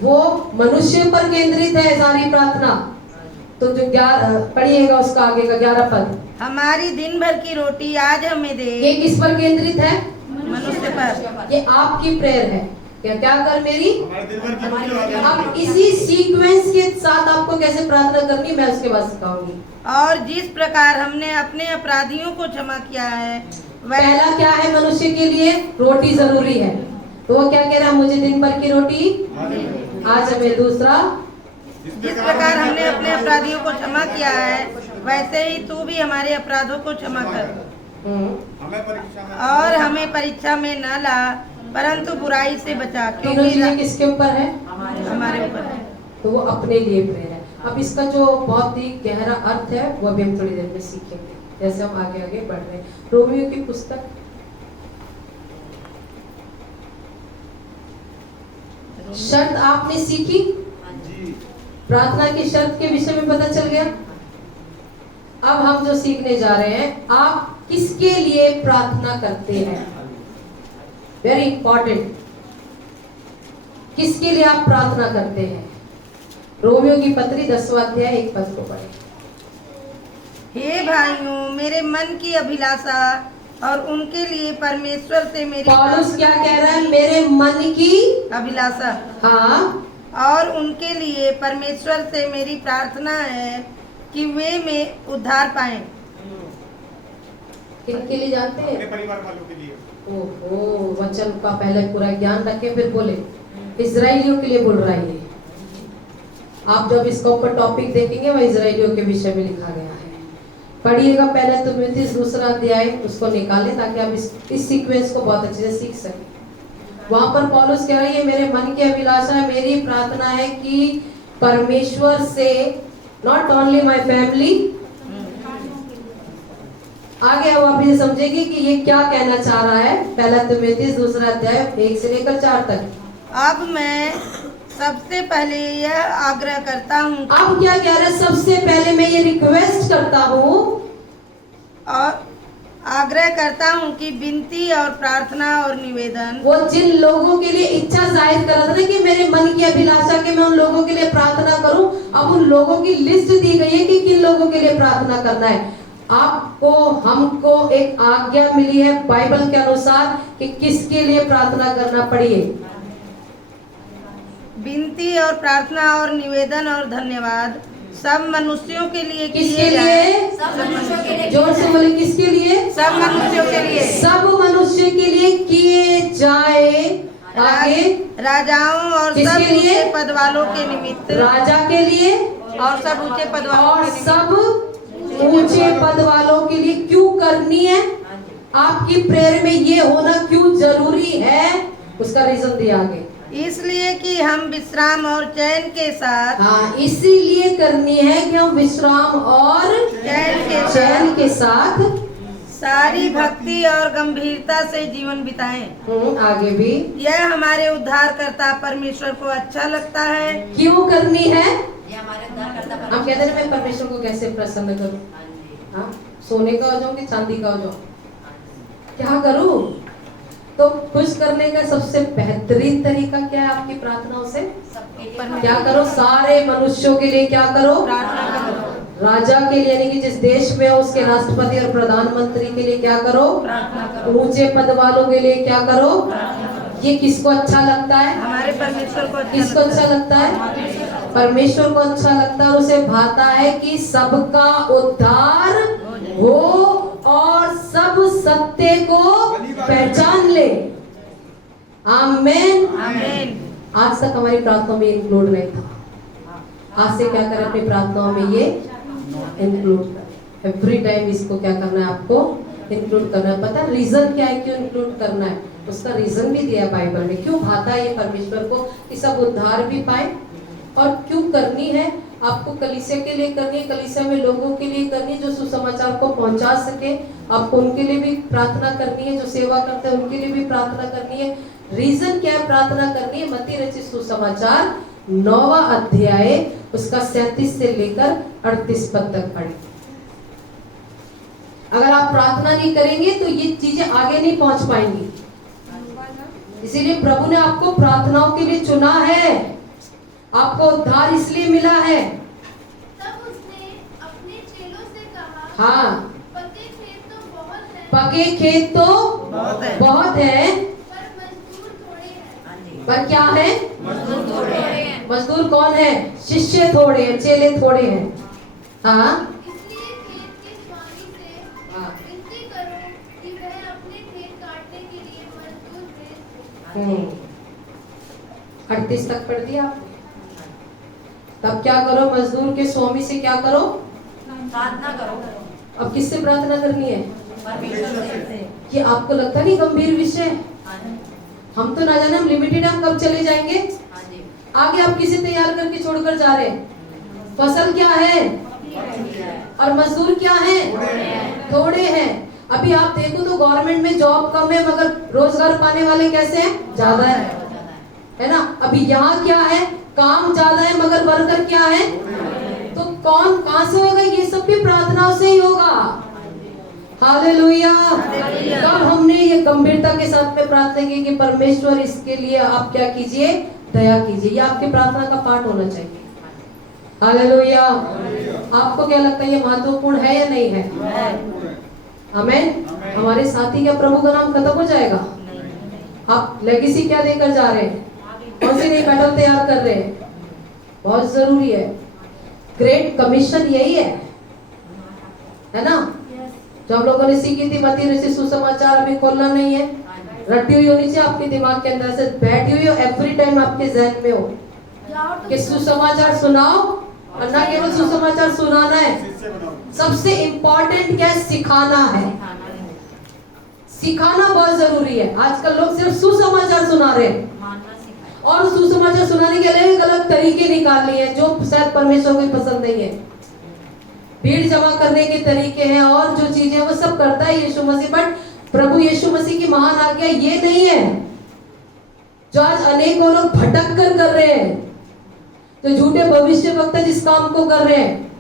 वो मनुष्य पर केंद्रित है सारी प्रार्थना। तो जो 11 पढ़िएगा उसका आगे का 11 पद, हमारी दिन भर की रोटी आज हमें दे। ये किस पर केंद्रित है, मनुष्य पर। ये आपकी प्रेयर है। क्या क्या कर मेरी, अब इसी सीक्वेंस के साथ आपको कैसे प्रार्थना करनी मैं उसके बाद सिखाऊंगी। और जिस प्रकार हमने अपने अपराधियों को क्षमा किया है, पहला क्या है, मनुष्य के लिए रोटी जरूरी है, तो वो क्या कह रहा है, मुझे दिन भर की रोटी आज हमें। दूसरा, जिस प्रकार हमने अपने अपराधियों को क्षमा किया है, वैसे ही तू भी हमारे अपराधों को क्षमा कर। और हमें परीक्षा में न ला, परंतु बुराई से बचा। तीनों चीजें किसके ऊपर है, हमारे ऊपर है। तो वो अपने लिए प्रेयर है। अब इसका जो बहुत ही गहरा अर्थ है वो अभी हम थोड़ी देर में सीखेंगे, जैसे हम आगे आगे बढ़ रहे हैं। रोमियो की पुस्तक शर्त आपने सीखी, प्रार्थना की शर्त के विषय में पता चल गया। अब हम जो सीखने जा रहे हैं, आप किसके लिए प्रार्थना करते हैं, वेरी इंपॉर्टेंट, किसके लिए आप प्रार्थना करते हैं। रोमियो की पत्री 10वां अध्याय 1 पद को पढ़े। हे भाइयों, मेरे मन की अभिलाषा और उनके लिए परमेश्वर से मेरी पौलुस क्या कह रहा है, मेरे मन की अभिलाषा, हाँ, और उनके लिए परमेश्वर से मेरी प्रार्थना है कि वे में उद्धार पाएं। किनके लिए जानते हैं, अपने परिवार वालों के लिए। ओहो, वचन का पहले पूरा ज्ञान रखे फिर बोले। इजराइलियों के लिए बोल रहा है ये। आप जब इसका ऊपर टॉपिक देखेंगे वह इजराइलियों के विषय में लिखा गया है। पढ़िएगा पहले तो 2 अध्याय, उसको निकालें ताकि आप इस सीक्वेंस को बहुत अच्छे से सीख सकें। वहां पर पौलुस कह रहा है, ये मेरे मन की अभिलाषा है, मेरी प्रार्थना है कि परमेश्वर से नॉट ओनली माई फैमिली। आगे अब आप ये समझेंगे कि ये क्या कहना चाह रहा है। पहला तिमोथेयुस 2 अध्याय 1 से लेकर 4 तक। अब मैं सबसे पहले यह आग्रह करता हूँ अब क्या कह रहे हैं? सबसे पहले मैं ये रिक्वेस्ट करता हूँ और आग्रह करता हूँ कि विनती और प्रार्थना और निवेदन वो जिन लोगों के लिए इच्छा जाहिर कर रहा था ना कि मेरे मन की अभिलाषा के मैं उन लोगों के लिए प्रार्थना करूं, अब उन लोगों की लिस्ट दी गई है कि किन लोगों के लिए प्रार्थना करना है। आपको हमको एक आज्ञा मिली है बाइबल के अनुसार कि किसके लिए प्रार्थना करना। पड़िए। विनती और प्रार्थना और निवेदन और धन्यवाद सब मनुष्यों के लिए किसके किए लिए? जाएं। सब मनुष्यों के लिए जोर से बोले, किसके लिए? सब मनुष्यों के लिए, सब मनुष्य के लिए किए जाए। आगे राजाओं और किसके सब लिए? ऊंचे पद वालों के निमित्त राजा के लिए और सब ऊंचे पद वालों और के निमित्त सब ऊंचे पद वालों के लिए क्यों करनी है? आपकी प्रेयर में ये होना क्यों जरूरी है? उसका रीजन दिया आगे। इसलिए कि हम विश्राम और चैन के साथ हाँ, इसीलिए करनी है कि हम विश्राम और चैन के साथ सारी भक्ति और गंभीरता से जीवन बिताएं। आगे भी यह हमारे उद्धारकर्ता परमेश्वर को अच्छा लगता है। क्यों करनी है? ये हमारे उद्धारकर्ता हम कहते हैं ना, मैं परमेश्वर को कैसे प्रसन्न करूं? हाँ, सोने का हो जाऊं कि चांदी का हो जाऊं? क्या करूं? तो खुश करने का सबसे बेहतरीन तरीका क्या है? आपकी प्रार्थनाओं से सबके लिए क्या करो? सारे मनुष्यों के लिए क्या करो? प्रार्थना करो। राजा के लिए यानी कि जिस देश में हो उसके राष्ट्रपति और प्रधानमंत्री के लिए क्या करो? प्रार्थना करो। ऊंचे पद वालों के लिए क्या करो? ये किसको अच्छा लगता है? हमारे परमेश्वर को किसको अच्छा लगता है? परमेश्वर को अच्छा लगता है। उसे भाता है कि सबका उद्धार हो और सब सत्य को पहचान ले। आमीन। आमीन। आज तक हमारी प्रार्थनाओं में इंक्लूड नहीं था। आज से क्या करें? अपनी प्रार्थनाओं में ये इंक्लूड करें। एवरी टाइम इसको क्या करना है? आपको इंक्लूड करना है। पता है रीजन क्या है क्यों इंक्लूड करना है? उसका रीजन भी दिया बाइबल में। क्यों भाता है ये परमेश्वर को कि सब उद्धार भी पाए, और क्यों करनी है? आपको कलीसिया के लिए करनी है, कलीसिया में लोगों के लिए करनी है जो सुसमाचार को पहुंचा सके। आपको उनके लिए भी प्रार्थना करनी है, जो सेवा करते हैं उनके लिए भी प्रार्थना करनी है। रीजन क्या है प्रार्थना करनी है? मत्ती रचित सुसमाचार 9वां अध्याय उसका 37 से लेकर 38 पद तक पढ़े। अगर आप प्रार्थना नहीं करेंगे तो ये चीजें आगे नहीं पहुंच पाएंगी। इसीलिए प्रभु ने आपको प्रार्थनाओं के लिए चुना है। आपको उद्धार इसलिए मिला है। तब उसने अपने चेलों से कहा, हाँ, पके खेत तो बहुत हैं, पके खेत तो बहुत है, पर मजदूर थोड़े हैं। पर क्या है? मजदूर थोड़े हैं। मजदूर कौन है? शिष्य थोड़े हैं, चेले थोड़े हैं। हाँ, इसलिए खेत के स्वामी से हाँ। विनती करो कि वह अपने खेत काटने के लिए मजदूर भेज दे। 38 तक पढ़ दिया आपने। तब क्या करो? मजदूर के स्वामी से क्या करो? प्रार्थना करो। अब किससे प्रार्थना करनी है? परमेश्वर से। ये आपको लगता नहीं गंभीर विषय है? हाँ जी, हम तो ना जाने हम लिमिटेड, हम कब चले जाएंगे? हाँ जी। आगे आप किसे तैयार करके छोड़कर जा रहे हैं? फसल क्या है और मजदूर क्या है? थोड़े हैं। अभी आप देखो तो गवर्नमेंट में जॉब कम है मगर रोजगार पाने वाले कैसे हैं? ज्यादा है ना? अभी यहाँ क्या है? काम ज्यादा है मगर वर्कर क्या है? तो कौन कहां से होगा? ये सब भी प्रार्थनाओं से ही होगा। हालेलुया। कब हमने ये गंभीरता के साथ में प्रार्थना की कि परमेश्वर इसके लिए आप क्या कीजिए? दया कीजिए। ये आपकी प्रार्थना का पार्ट होना चाहिए। हालेलुया। आपको क्या लगता है ये महत्वपूर्ण है या नहीं है? आमीन। हमारे साथी क्या प्रभु का नाम खत्म हो जाएगा? आप लेगेसी क्या देकर जा रहे हैं? कौन सी नई मेडल तैयार कर रहे हैं? बहुत जरूरी है। ग्रेट कमीशन यही है ना? जो हम लोगों ने सीखी थी मत्ती रचित सुसमाचार, अभी खोलना नहीं है, रटी हुई होनी चाहिए आपके दिमाग के अंदर से, बैठी हुई हो, एवरी टाइम आपके जहन में हो कि सुसमाचार सुनाओ, और ना केवल सुसमाचार सुनाना है, सबसे इम्पोर्टेंट क्या है? सिखाना है। सिखाना बहुत जरूरी है। आजकल लोग सिर्फ सुसमाचार सुना रहे हैं और सुसमाचार सुनाने के अलग अलग तरीके निकाल लिए जो शायद परमेश्वर को पसंद नहीं है। भीड़ जमा करने के तरीके हैं और जो चीजें वो सब करता है यीशु मसीह, बट प्रभु यीशु मसीह की महान आज्ञा ये नहीं है जो आज अनेकों लोग भटक कर रहे हैं, जो झूठे भविष्य वक्ता जिस काम को कर रहे हैं,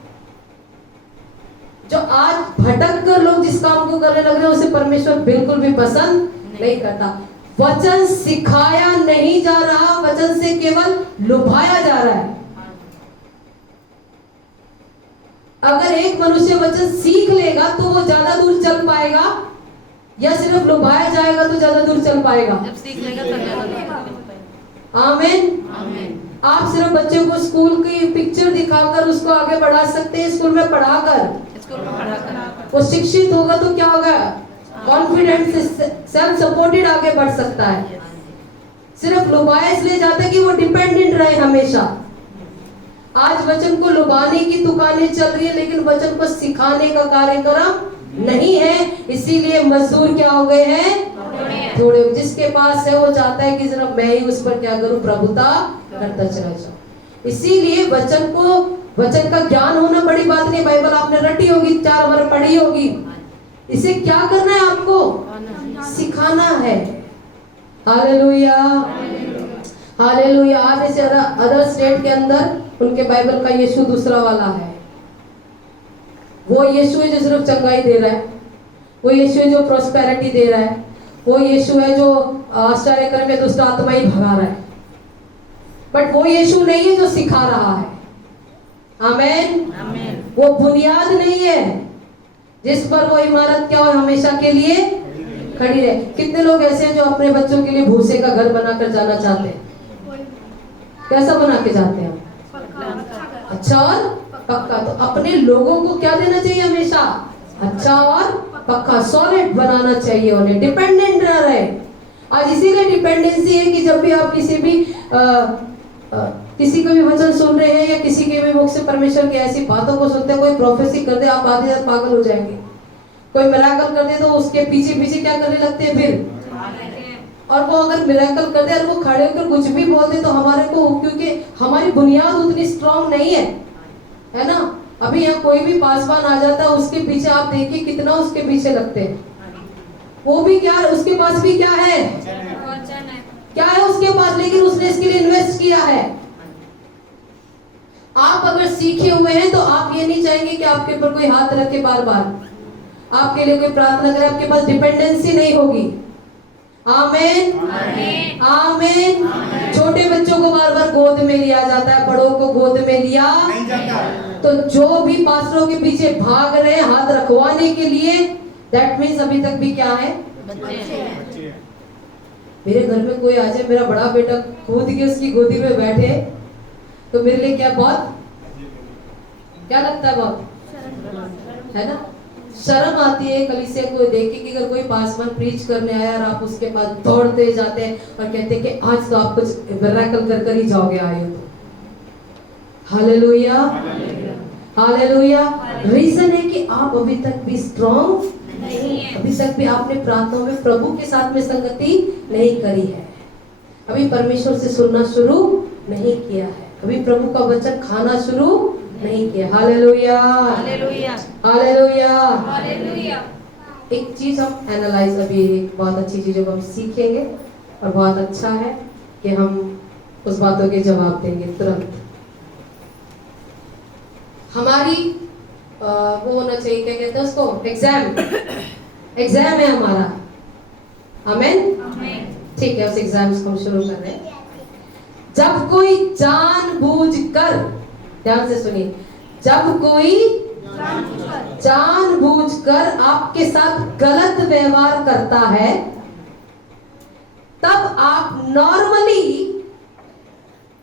जो आज भटक कर लोग जिस काम को करने लग रहे हैं, उसे परमेश्वर बिल्कुल भी पसंद नहीं करता। वचन सिखाया नहीं जा रहा, वचन से केवल लुभाया जा रहा है। अगर एक मनुष्य वचन सीख लेगा तो वो ज्यादा दूर चल पाएगा, या सिर्फ लुभाया जाएगा तो ज्यादा दूर चल पाएगा? जब सीख लेगा तब ज्यादा दूर पाएगा। आमीन। आप सिर्फ बच्चों को स्कूल की पिक्चर दिखाकर उसको आगे बढ़ा सकते हैं, स्कूल में पढ़ाकर। वो शिक्षित होगा तो क्या होगा? कॉन्फिडेंस, सेल्फ सपोर्टेड आगे बढ़ सकता है। सिर्फ लुभाया इसलिए जाता है कि वो डिपेंडेंट रहे हमेशा। आज वचन को लुभाने की दुकानें चल रही है, लेकिन वचन को सिखाने का कार्यक्रम नहीं है, इसीलिए मजदूर क्या हो गए हैं? थोड़े। जिसके पास है वो चाहता है कि जरा मैं ही उस पर क्या करूं, प्रभुता करता चला जाऊं। इसीलिए वचन का ज्ञान होना बड़ी बात नहीं। बाइबल आपने रटी होगी, 4 बार पढ़ी होगी, इसे क्या करना है? आपको सिखाना है। Hallelujah, hallelujah. आज इसे अदर स्टेट के अंदर उनके बाइबल का यीशु दूसरा वाला है। वो यीशु है जो सिर्फ चंगाई दे रहा है, वो यीशु है जो प्रॉस्पेरिटी दे रहा है, वो यीशु है जो आश्चर्य करके दुष्ट आत्मा ही भगा रहा है। बट वो यीशु नहीं है जो सिखा रहा है। आमेन, आमेन। वो बुनियाद नहीं है जिस पर वो इमारत क्या हो हमेशा के लिए खड़ी रहे। कितने लोग ऐसे हैं जो अपने बच्चों के लिए भूसे का घर बनाकर जाना चाहते हैं? कैसा बना के जाते हैं? अच्छा और पक्का। तो अपने लोगों को क्या देना चाहिए? हमेशा अच्छा और पक्का, सॉलिड बनाना चाहिए, उन्हें डिपेंडेंट न रहे। आज इसीलिए डिपेंडेंसी है कि जब भी आप किसी का भी वचन सुन रहे हैं या किसी के भी मुख से परमेश्वर की ऐसी बातों को सुनते हैं, कोई प्रोफेसी कर दे आप आधे रात पागल हो जाएंगे। कोई मिराकल कर दे तो उसके पीछे पीछे क्या करने लगते हैं फिर। और वो अगर मिराकल कर दे और वो खड़े होकर कुछ भी बोल दे तो हमारे को, क्योंकि हमारी बुनियाद उतनी स्ट्रांग नहीं है ना। अभी यहाँ कोई भी पासवान आ जाता है, उसके पीछे आप देखिए कितना उसके पीछे लगते हैं। वो भी क्या, उसके पास भी क्या है? क्या है उसके पास, लेकिन उसने इसके लिए इन्वेस्ट किया है। आप अगर सीखे हुए हैं तो आप ये नहीं चाहेंगे कि आपके ऊपर कोई हाथ रखे बार बार, आपके लिए कोई प्रार्थना करे, आपके पास डिपेंडेंसी नहीं होगी। आमेन, आमेन। छोटे बच्चों को बार बार गोद में लिया जाता है, बड़ों को गोद में लिया नहीं जाता। तो जो भी पास्टरों के पीछे भाग रहे हैं हाथ रखवाने के लिए, दैट मीन्स अभी तक भी क्या है? बच्चे। मेरे घर में कोई आ जाए, मेरा बड़ा बेटा कूद के उसकी गोदी में बैठे तो मेरे लिए क्या बहुत क्या लगता है? बहुत है ना, शर्म आती है कलीसिया को देख के कि अगर कोई पासवान प्रीच करने आया और आप उसके पास दौड़ते जाते हैं और कहते हैं कि आज तो आप कुछ मिरेकल कर ही जाओगे आए हो तो। Hallelujah, hallelujah. रीजन है कि आप अभी तक भी स्ट्रॉन्ग नहीं है, अभी तक भी आपने प्रार्थना में प्रभु के साथ में संगति नहीं करी है, अभी परमेश्वर से सुनना शुरू नहीं किया है, अभी प्रभु का वचन खाना शुरू नहीं किया। Hallelujah, hallelujah, hallelujah, hallelujah. एक चीज हम एनालाइज, अभी एक बहुत अच्छी चीज जो हम सीखेंगे और बहुत अच्छा है कि हम उस बातों के जवाब देंगे तुरंत। हमारी वो होना चाहिए, क्या कहते हैं उसको, एग्जाम है हमारा। आमेन, ठीक है, उस एग्जाम को हम शुरू कर रहे हैं। जब कोई जानबूझकर, ध्यान से सुनिए, जब कोई जानबूझकर आपके साथ गलत व्यवहार करता है, तब आप नॉर्मली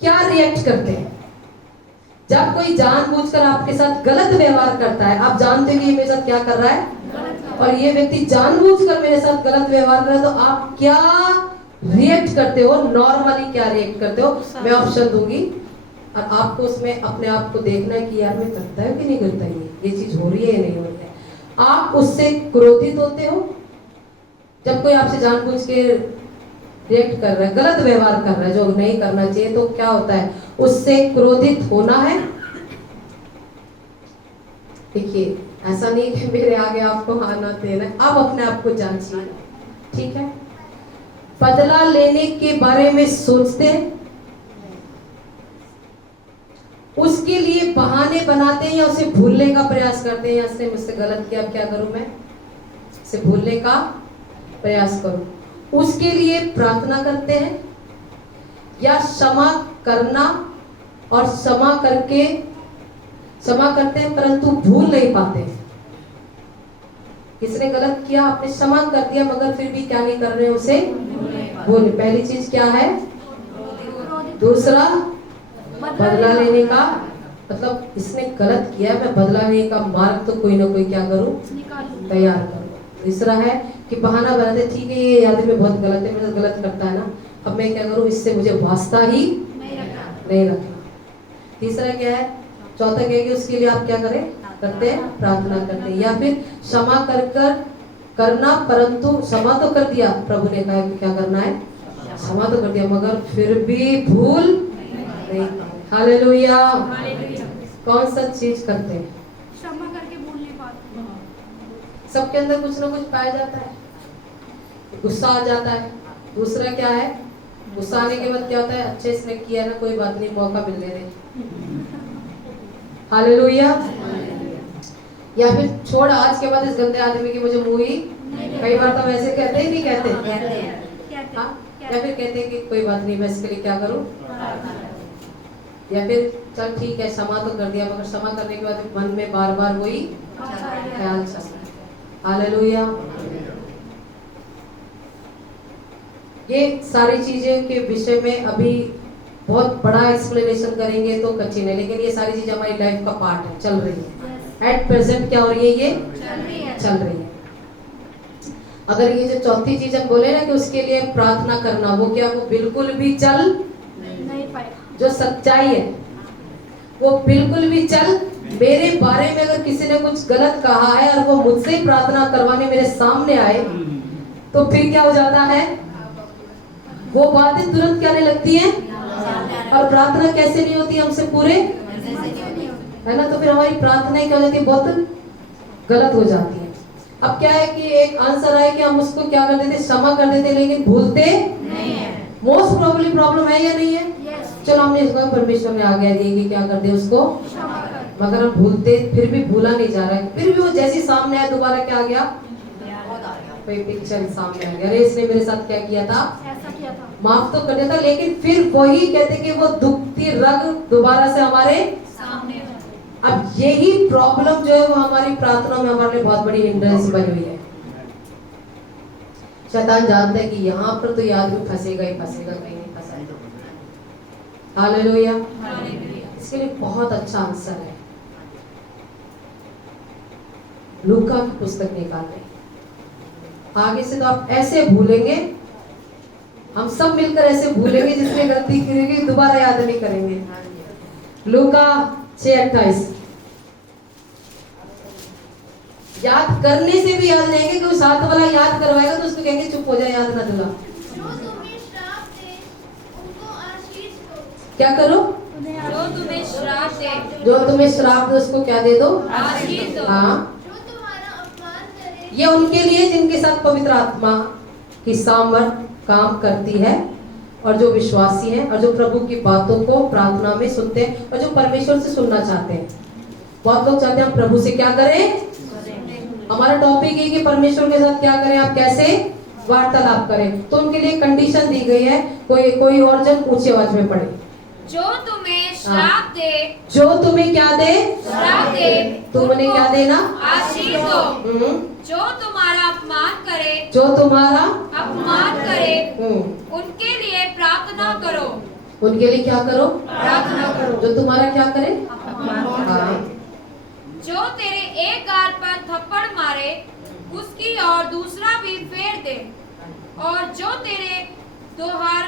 क्या रिएक्ट करते हैं? जब कोई जानबूझकर आपके साथ गलत व्यवहार करता है, आप जानते हो कि ये मेरे साथ क्या कर रहा है और ये व्यक्ति जानबूझकर मेरे साथ गलत व्यवहार कर रहा है, तो आप क्या रिएक्ट करते हो? नॉर्मली क्या रिएक्ट करते हो? मैं ऑप्शन दूंगी और आपको उसमें अपने आप को देखना है कि यार मैं करता है कि नहीं करता, ये चीज हो रही है या नहीं हो रही है। आप उससे क्रोधित होते हो जब कोई आपसे जानबूझ के रिएक्ट कर रहा है, गलत व्यवहार कर रहा है जो नहीं करना चाहिए, तो क्या होता है? उससे क्रोधित होना है देखिए ऐसा नहीं कि मेरे आगे आपको आना देना, आप अपने आप को जांचिए, ठीक है। बदला लेने के बारे में सोचते हैं, उसके लिए बहाने बनाते हैं या उसे भूलने का प्रयास करते हैं, या इसने मुझसे गलत किया अब क्या करूं मैं, उसे भूलने का प्रयास करूं, उसके लिए प्रार्थना करते हैं या क्षमा करना और क्षमा करते हैं परंतु भूल नहीं पाते हैं। किसने गलत किया, आपने क्षमा कर दिया मगर फिर भी क्या नहीं कर रहे उसे भूल। पहली चीज क्या है, दूसरा बदला लेने का, मतलब इसने गलत किया, मैं बदला लेने का मार्ग तो कोई ना कोई क्या करूं, तैयार करूं। तीसरा है कि बहाना बनाते, ठीक है ये आदमी बहुत गलत है, मेरे गलत करता है ना, अब मैं क्या करूं, इससे मुझे वास्ता ही नहीं रखना। तीसरा क्या है, चौथा क्या है कि उसके लिए आप क्या करें, करते हैं, प्रार्थना करते हैं, या फिर क्षमा करना, परंतु क्षमा तो कर दिया, प्रभु ने कहा कि क्या करना है, क्षमा तो कर दिया मगर फिर भी भूल नहीं। हालेलुया। कौन सा चीज करते हैं, क्षमा करके भूल नहीं पाते। सबके अंदर कुछ ना कुछ पाया जाता है, गुस्सा आ जाता है। दूसरा क्या है, गुस्सा आने के बाद क्या होता है, अच्छे इसने किया ना, कोई बात नहीं, मौका मिल रहे। हालेलुया। या फिर छोड़ आज के बाद इस गंदे आदमी की मुझे मुंह ही, कई बार तो वैसे कहते ही नहीं कहते, हाँ? या फिर कहते हैं कि कोई बात नहीं मैं इसके लिए क्या करूं, या फिर चल ठीक है क्षमा तो कर दिया मगर क्षमा करने के बाद मन में बार बार वही ख्याल चलता है। हालेलुया। ये सारी चीजें के विषय में अभी बहुत बड़ा एक्सप्लेनेशन करेंगे तो कठिन है, लेकिन ये सारी चीजें हमारी लाइफ का पार्ट है, चल रही है। एट प्रेजेंट क्या हो रही है, ये चल रही है। अगर ये जो चौथी चीज हम बोले ना कि उसके लिए प्रार्थना करना, वो क्या, वो बिल्कुल भी चल नहीं पाएगा। जो सच्चाई है वो बिल्कुल भी चल, मेरे बारे में अगर किसी ने कुछ गलत कहा है और वो मुझसे ही प्रार्थना करवाने मेरे सामने आए तो फिर क्या हो जाता है, वो बातें तुरंत क्या नहीं लगती है, और प्रार्थना कैसे नहीं होती हमसे पूरे, है ना, तो फिर हमारी प्रार्थना क्या हो जाती है, बहुत गलत हो जाती है। अब क्या है कि एक आंसर है कि हम उसको क्या कर देते, क्षमा कर देते लेकिन भूलते नहीं है। मोस्ट प्रोबेबली प्रॉब्लम है या नहीं है, चलो हमने इसको परमेश्वर ने आज्ञा दी कि क्या कर दे उसको, मगर हम भूलते, फिर भी भूला नहीं जा रहा है, फिर भी वो जैसे सामने आया दोबारा क्या आ गया, कोई पिक्चर सामने आ गया, अरे इसने मेरे साथ क्या किया था, ऐसा किया था, माफ तो कर दिया था, लेकिन फिर वही कहते कि वो दुखती रग दोबारा से हमारे सामने। अब यही प्रॉब्लम जो है वो हमारी प्रार्थना में हमारे लिए बहुत बड़ी हिंड्रेंस बनी हुई है। शैतान जानता है कि यहाँ पर तो ये आदमी फंसेगा ही फंसेगा, कहीं नहीं फंसा। हालेलुया। इसके लिए बहुत अच्छा आंसर है, लूका की पुस्तक निकालते हैं। आगे से तो आप ऐसे भूलेंगे, हम सब मिलकर ऐसे भूलेंगे, जिसने गलती की दोबारा याद नहीं करेंगे। लूका 6:28 याद करने से भी याद रहेंगे, कोई साथ वाला याद करवाएगा तो उसको कहेंगे चुप हो जाए, याद ना दिला। जो तुम्हें श्राप दे उनको आशीष दो। क्या करो, जो तुम्हें श्राप दे, जो तुम्हें श्राप दे उसको क्या दे दो, आशीष दो। हाँ, जो तुम्हारा अपमान करे ये उनके लिए जिनके साथ पवित्र आत्मा की सामर्थ काम करती है और जो विश्वासी हैं और जो प्रभु की बातों को प्रार्थना में सुनते हैं और जो परमेश्वर से सुनना चाहते हैं। बहुत लोग चाहते हैं हम प्रभु से क्या करें, हमारा टॉपिक है कि परमेश्वर के साथ क्या करें, आप कैसे वार्तालाप करें, तो उनके लिए कंडीशन दी गई है। कोई और जन ऊंची आवाज में पढ़े, जो तुम्हें श्राप दे, जो तुम्हें क्या दे, श्राप दे, तुमने क्या देना, आशीष दो। हम्म, जो तुम्हारा अपमान करे, जो तुम्हारा अपमान करे, हम्म, उनके लिए प्रार्थना करो। उनके लिए क्या करो, प्रार्थना करो। जो तुम्हारा क्या करे, हाँ, जो तेरे एक गाल पर थप्पड़ मारे उसकी और दूसरा भी फेर दे, और जो तेरे दोहार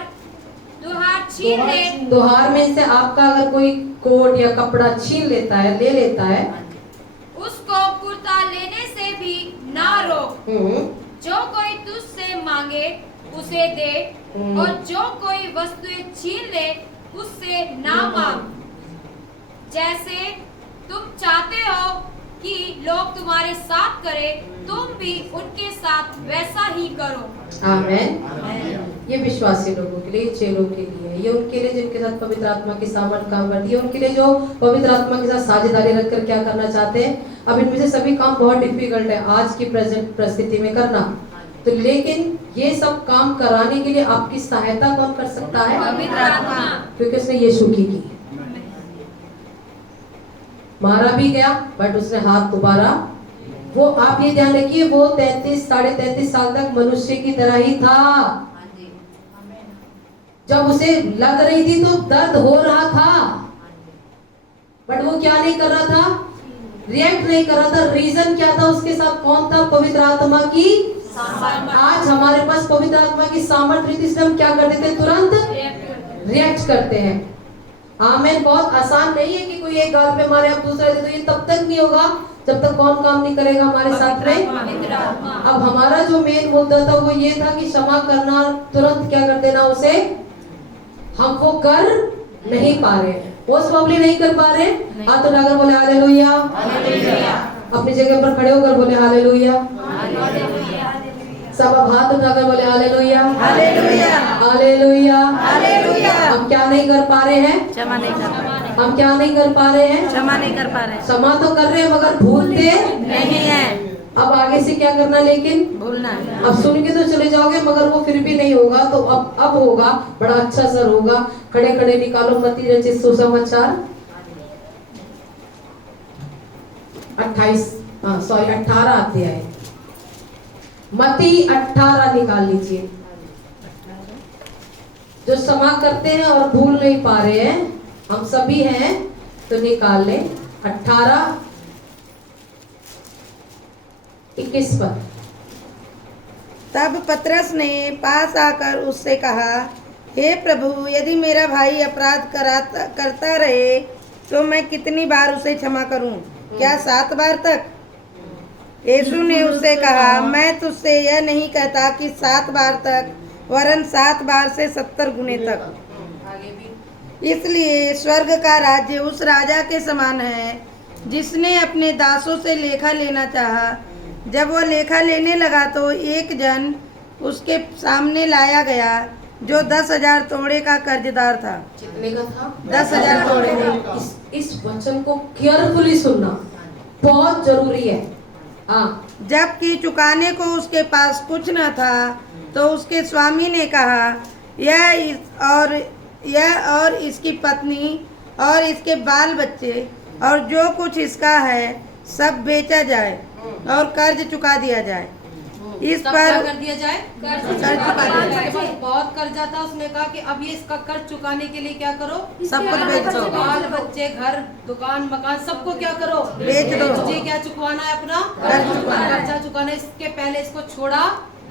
छीन ले, दोहार में से आपका अगर कोई कोट या कपड़ा छीन लेता है, ले लेता है, उसको कुर्ता लेने से भी ना रोक। जो कोई तुझसे मांगे उसे दे, और जो कोई वस्तुएं छीन ले उससे ना मांग, जैसे तुम चाहते हो कि तुम्हारे साथ करे, तुम भी उनके साथ वैसा ही करो। आमेन। ये विश्वासी लोगों के लिए, चेलों के लिए, ये उनके लिए जिनके साथ पवित्र आत्मा की सामर्थ काम करती है, उनके लिए जो पवित्र आत्मा के साथ साझेदारी रखकर क्या करना चाहते हैं। अब इनमें से सभी काम बहुत डिफिकल्ट है आज की प्रेजेंट परिस्थिति में करना, तो लेकिन ये सब काम कराने के लिए आपकी सहायता कौन कर सकता है? पवित्र आत्मा। क्योंकि उसने यीशु की मारा भी गया, बट उसने हाथ दोबारा, वो आप ये ध्यान रखिए, वो 33-33.5 साल तक मनुष्य की तरह ही था। जब उसे लग रही थी तो दर्द हो रहा था, बट वो क्या नहीं कर रहा था? रिएक्ट नहीं कर रहा था। रीजन क्या था? उसके साथ कौन था? पवित्र आत्मा की सामर्थ। आज हमारे पास पवित्र आत्मा की सामर्थ रहती, इसलिए हम क्या कर देते हैं? तुरंत रिएक्ट करते हैं। आमेन। बहुत आसान नहीं है कि कोई एक गाल पे मारे आप दूसरा दे दो, ये तब तक नहीं होगा जब तक कौन काम नहीं करेगा हमारे साथ में? अब हमारा जो मेन मुद्दा था वो ये था कि क्षमा करना, तुरंत क्या कर देना उसे। हम वो कर नहीं पा रहे, मोस्ट प्रॉब्ली नहीं कर पा रहे। हाथ उठाकर बोले हालेलुया। अपनी जगह पर खड़े होकर बोले हालेलुया। सब अब हाथ उठाकर बोले हालेलुया, हालेलुया, हालेलुया, हालेलुया। हम क्या नहीं कर पा रहे हैं? क्षमा नहीं कर पा रहे, हम क्या नहीं कर पा रहे हैं? क्षमा नहीं कर पा रहे, क्षमा तो कर रहे हैं मगर भूलते नहीं है, अब आगे से क्या करना? लेकिन भूलना है। अब सुन के तो चले जाओगे मगर वो फिर भी नहीं होगा, तो अब होगा, बड़ा अच्छा सर होगा। खड़े खड़े निकालो मत्ती रचित सुसमाचार 18 अध्याय, मत्ती 18 निकाल लीजिए। जो क्षमा करते हैं और भूल नहीं पा रहे हैं, हम सभी हैं, तो निकाल लें 18:21 पर। तब पतरस ने पास आकर उससे कहा, हे प्रभु, यदि मेरा भाई अपराध करता रहे तो मैं कितनी बार उसे क्षमा करूं? क्या 7 बार तक? यीशु ने उससे कहा, मैं तुझसे यह नहीं कहता कि 7 बार तक, वरन 7 बार से 70 गुने तक। इसलिए स्वर्ग का राज्य उस राजा के समान है जिसने अपने दासों से लेखा लेना चाहा। जब वह लेखा लेने लगा तो एक जन उसके सामने लाया गया जो 10,000 तोड़े का कर्जदार था। कितने का था? 10,000 तोड़े। इस वचन को केयरफुली सुनना बहुत जरूरी है। हाँ, जबकि चुकाने को उसके पास कुछ न था, तो उसके स्वामी ने कहा, यह और इसकी पत्नी और इसके बाल बच्चे और जो कुछ इसका है सब बेचा जाए और कर्ज चुका दिया जाए। इस सब पर क्या कर दिया जाए? कर्ज चुका दिया जाए। उसके पास बहुत कर्जा था, उसने कहा कि अब ये इसका कर्ज चुकाने के लिए क्या करो? सब कुछ बेच दो, बाल बच्चे, घर, दुकान, मकान, सबको क्या करो? बेच दो। तुझे क्या चुकवाना है? अपना कर्ज चुकाना है। कर्जा चुकाना। इसके पहले इसको छोड़ा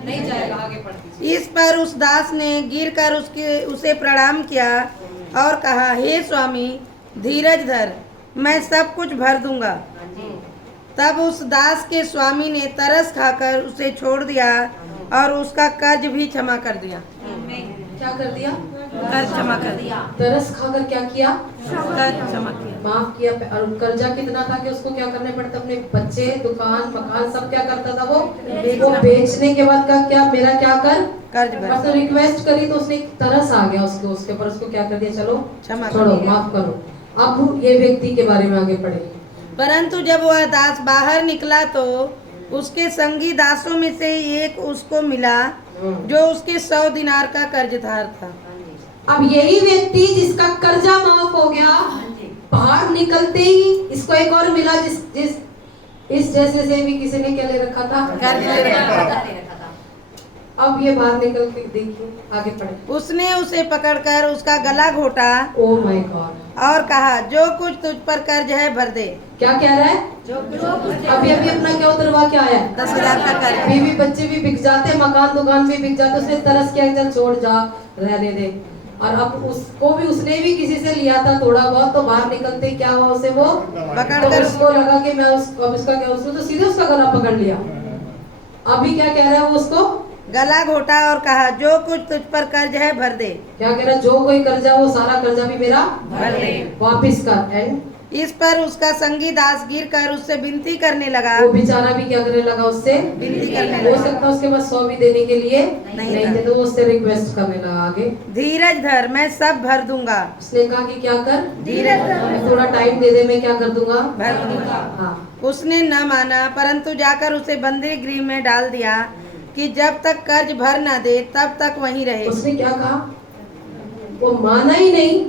नहीं जाएगा। आगे पढ़ दीजिए। इस पर उस दास ने गिरकर उसे प्रणाम किया और कहा, हे स्वामी, धीरज धर, मैं सब कुछ भर दूंगा। तब उस दास के स्वामी ने तरस खाकर उसे छोड़ दिया और उसका कर्ज भी क्षमा कर दिया। क्या कर दिया? कर्ज क्षमा कर दिया। तरस खाकर क्या किया? कर्ज क्षमा किया, माफ किया। और कर्जा कितना था कि उसको क्या करने पड़ता? अपने बच्चे, दुकान, मकान सब क्या करता था? वो बेचने के बाद का क्या, मेरा क्या कर? कर्ज भर। मतलब रिक्वेस्ट करी तो उसने तरस आ गया उसके ऊपर, उसको क्या कर दिया? चलो क्षमा कर छोड़ो, दिया। माफ करो। अब ये व्यक्ति के बारे में आगे पढ़े। परंतु जब वह दास बाहर निकला तो उसके संगी दासों में से एक उसको मिला जो उसके 100 दिनार का कर्जदार था। अब यही व्यक्ति जिसका कर्जा माफ हो गया, बाहर निकलते ही इसको एक और मिला जिस इस जैसे से भी किसी ने क्या ले रखा था? कर्ज ले रखा था। अब ये बाहर निकल के देखिए, आगे पढ़े। उसने उसे पकड़कर उसका गला घोटा ओ माय गॉड, और कहा, जो कुछ तुझ पर कर्ज है भर दे। क्या कह रहा है? अभी अपना क्या उतरवा के आया? 10,000 का कर्ज। बीवी बच्चे भी बिक जाते, मकान दुकान भी बिक जाते, उसने तरस किया, चल छोड़ जा, रहने दे। और अब उसने भी किसी से लिया था थोड़ा बहुत, तो बाहर निकलते क्या हुआ उसे? वो पकड़कर तो उसको लगा कि मैं अब इसका क्या, उसने तो सीधे उसका गला पकड़ लिया। अभी क्या कह रहा है वो? उसको गला घोटा और कहा, जो कुछ तुझ पर कर्ज है भर दे। क्या कह रहा है? जो कोई कर्जा वो सारा कर्जा भी मेरा भर दे। वापिस कर। एंड इस पर उसका संगी दास गिर कर उससे विनती करने लगा। वो बेचारा भी क्या करने लगा, उससे विनती करने हो लगा। सकता है उसके पास 100 भी देने के लिए नहीं नहीं था। थे, तो वो उससे रिक्वेस्ट करने लगा आगे। धीरज धर, मैं सब भर दूंगा। उसने कहा कि क्या कर, धीरज धर, थोड़ा टाइम दे दे, मैं क्या कर दूंगा, भर दूंगा। हाँ। उसने न माना, परंतु जाकर उसे बंदी गृह में डाल दिया कि जब तक कर्ज भर ना दे तब तक वहीं रहे। उसने क्या कहा, वो माना ही नहीं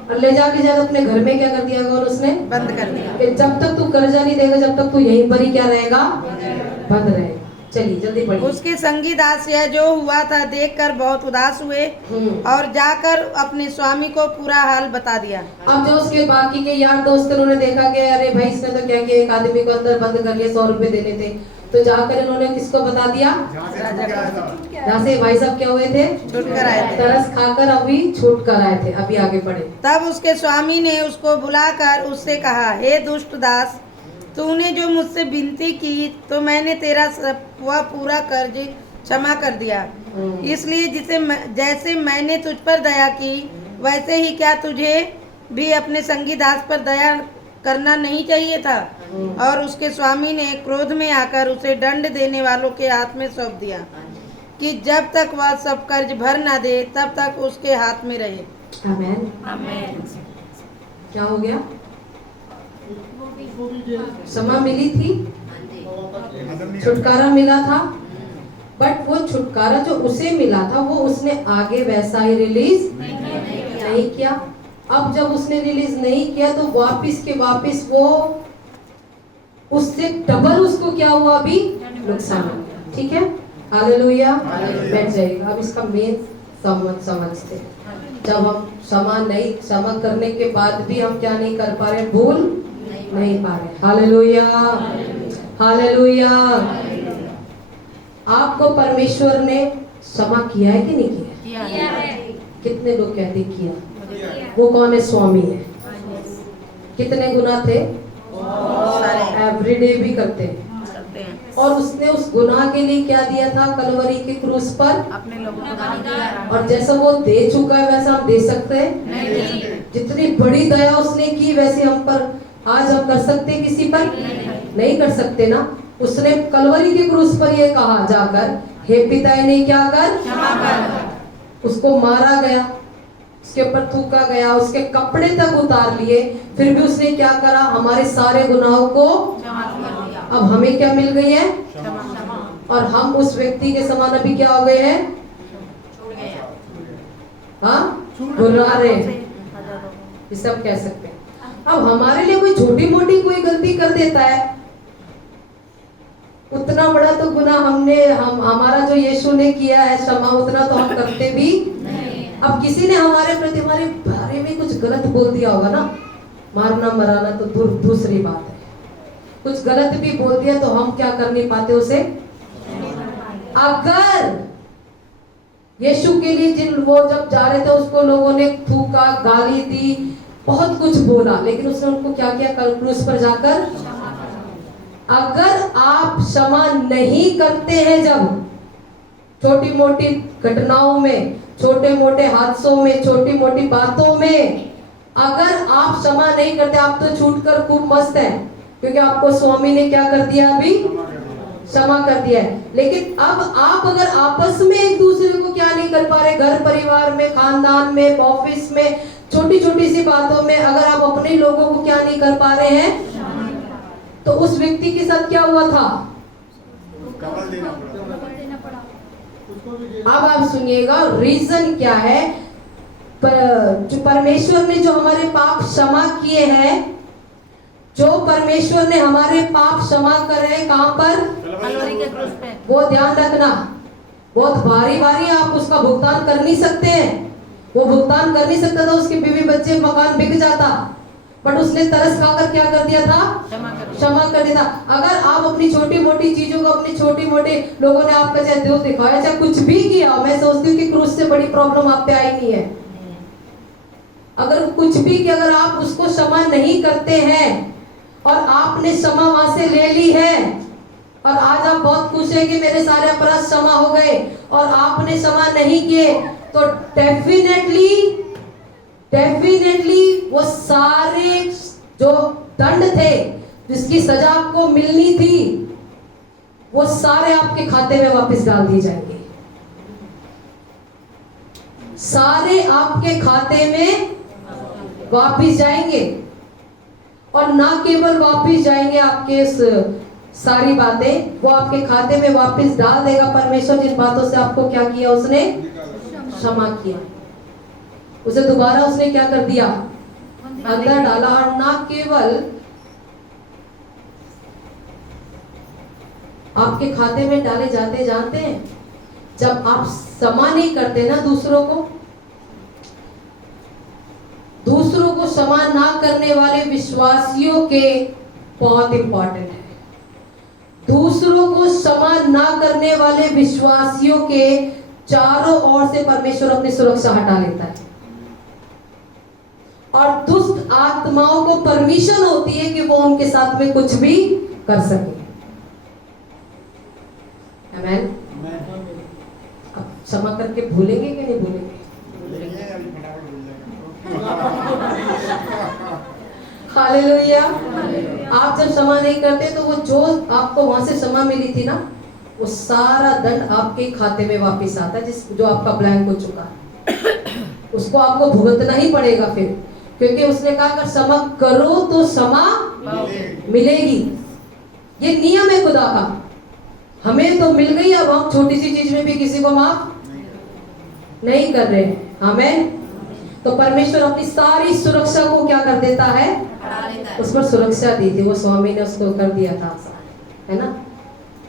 और ले जाके शायद अपने घर में क्या कर दिया होगा, और उसने बंद कर दिया। कि जब तक तू कर्जा नहीं देगा, जब तक तू यहीं पर ही क्या रहेगा, बंद रहेगा। चलिए जल्दी पढ़िए। उसके संगी दास यह जो हुआ था देखकर बहुत उदास हुए और जाकर अपने स्वामी को पूरा हाल बता दिया। अब जो उसके बाकी के यार दोस्त उन्होंने देखा कि अरे भाई इसने तो क्या किया, एक आदमी को अंदर बंद कर लिया, 100 रुपए देने थे, तो जाकर इन्होंने किसको बता दिया, जहाँ से भाई साहब क्या हुए थे, छूट कर आए थे। तरस खाकर अभी छूट कर आए थे। अभी आगे पढ़े। तब उसके स्वामी ने उसको बुलाकर उससे कहा, हे दुष्ट दास, तूने जो मुझसे विनती की तो मैंने तेरा वह पूरा कर्ज क्षमा कर दिया। इसलिए जैसे मैंने तुझ पर दया की वैसे ही क्या तुझे भी अपने संगी दास पर दया करना नहीं चाहिए था। और उसके स्वामी ने क्रोध में आकर उसे दंड देने वालों के हाथ में सौंप दिया कि जब तक वह सब कर्ज भर ना दे तब तक उसके हाथ में रहे। आमेन। आमेन। क्या हो गया, क्षमा मिली थी, छुटकारा मिला था, बट वो छुटकारा जो उसे मिला था वो उसने आगे वैसा ही रिलीज नहीं किया। अब जब उसने रिलीज नहीं किया तो वापिस के वापिस वो उससे डबल उसको क्या हुआ, अभी नुकसान हो गया। ठीक है, हालेलुया। बैठ जाइएगा। अब इसका मेन समझते हैं। जब हम क्षमा करने के बाद भी हम क्या नहीं कर पा रहे, भूल नहीं पा रहे। Hallelujah, hallelujah. आपको परमेश्वर ने क्षमा किया है कि नहीं किया? कितने लोग कहते किया? वो कौन है? स्वामी है। कितने गुनाह थे? एवरीडे भी करते हैं। और उसने उस गुनाह के लिए क्या दिया था कलवरी के क्रूस पर? अपने लोगों को। और जैसा वो दे चुका है वैसा हम दे सकते हैं? जितनी बड़ी दया उसने की वैसे हम पर आज हम कर सकते हैं किसी पर? नहीं कर सकते ना। उसने कलवरी के क्रूस पर ये कहा जाकर, हे पिता इन्हें क्या कर। उसको मारा गया, उसके ऊपर थूका गया, उसके कपड़े तक उतार लिए, फिर भी उसने क्या करा, हमारे सारे गुनाहों को। अब हमें क्या मिल गई है? और हम उस व्यक्ति के समान अभी क्या हो गए हैं? हाँ, गुर्रारे, ये सब कह सकते हैं। अब हमारे लिए कोई छोटी मोटी कोई गलती कर देता है, उतना बड़ा तो गुनाह हमारा जो यीशु ने किया है क्षमा, उतना तो हम करते भी नहीं। अब किसी ने हमारे प्रति हमारे बारे में कुछ गलत बोल दिया होगा ना, मारना मराना तो दूसरी बात है, कुछ गलत भी बोल दिया तो हम क्या कर नहीं पाते उसे। अगर यीशु के लिए वो जब जा रहे थे उसको लोगों ने थूका, गाली दी, बहुत कुछ बोला, लेकिन उसने उनको क्या किया क्रूस पर जाकर। अगर आप क्षमा नहीं करते हैं, जब छोटी मोटी घटनाओं में, छोटे मोटे हादसों में, छोटी मोटी बातों में अगर आप क्षमा नहीं करते, आप तो छूट कर खूब मस्त है क्योंकि आपको स्वामी ने क्या कर दिया, अभी क्षमा कर दिया है। लेकिन अब आप अगर आपस में एक दूसरे को क्या नहीं कर पा रहे, घर परिवार में, खानदान में, ऑफिस में, छोटी छोटी सी बातों में अगर आप अपने लोगों को क्या नहीं कर पा रहे हैं, तो उस व्यक्ति के साथ क्या हुआ था? अब आप सुनिएगा रीजन क्या है। जो परमेश्वर ने जो हमारे पाप क्षमा किए हैं, जो परमेश्वर ने हमारे पाप क्षमा करे, कहां पर? कलवरी के क्रूस पे। वो ध्यान रखना, बहुत भारी भारी आप उसका भुगतान कर नहीं सकते हैं। वो भुगतान कर नहीं सकता था, उसके बीवी बच्चे मकान बिक जाता, बट उसने तरस खाकर क्या कर दिया था? क्षमा कर दिया था। अगर आप अपनी छोटी मोटी चीजों को, अपनी छोटी मोटी लोगों ने आपका चाहे दिल दिखाया, चाहे कुछ भी किया, मैं सोचती हूँ कि क्रूस से बड़ी प्रॉब्लम आप पे आई नहीं है। अगर कुछ भी कि अगर आप उसको क्षमा नहीं करते हैं और आपने क्षमा वहां से ले ली है और आज आप बहुत खुश हैं कि मेरे सारे अपराध क्षमा हो गए और आपने क्षमा नहीं किए, तो डेफिनेटली वो सारे जो दंड थे, जिसकी सजा आपको मिलनी थी, वो सारे आपके खाते में वापस डाल दिए जाएंगे। सारे आपके खाते में वापस जाएंगे। और ना केवल वापस जाएंगे आपके सारी बातें, वो आपके खाते में वापस डाल देगा परमेश्वर। जिन बातों से आपको क्या किया, उसने क्षमा किया, उसे दोबारा उसने क्या कर दिया, अंदर डाला। और ना केवल आपके खाते में डाले जाते, जानते हैं जब आप क्षमा नहीं करते ना दूसरों को क्षमा ना करने वाले विश्वासियों के बहुत इंपॉर्टेंट है। दूसरों को क्षमा ना करने वाले विश्वासियों के चारों ओर से परमेश्वर अपनी सुरक्षा हटा लेता है। और दुष्ट आत्माओं को परमिशन होती है कि वो उनके साथ में कुछ भी कर सके। आमेन। अब क्षमा करके भूलेंगे कि नहीं भूलेंगे? हालेलुया। आप जब क्षमा नहीं करते तो वो जो आपको वहां से क्षमा मिली थी ना, वो सारा दंड आपके खाते में वापस आता है, जो आपका ब्लैंक हो चुका है। उसको आपको भुगतना ही पड़ेगा फिर, क्योंकि उसने कहा अगर क्षमा करो तो क्षमा मिलेगी। ये नियम है खुदा का। हमें तो मिल गई, अब हम छोटी सी चीज में भी किसी को माफ नहीं कर रहे हैं। आमेन। तो परमेश्वर अपनी सारी सुरक्षा को क्या कर देता है, उस पर सुरक्षा दी थी। वो स्वामी ने उसको कर दिया था, है ना।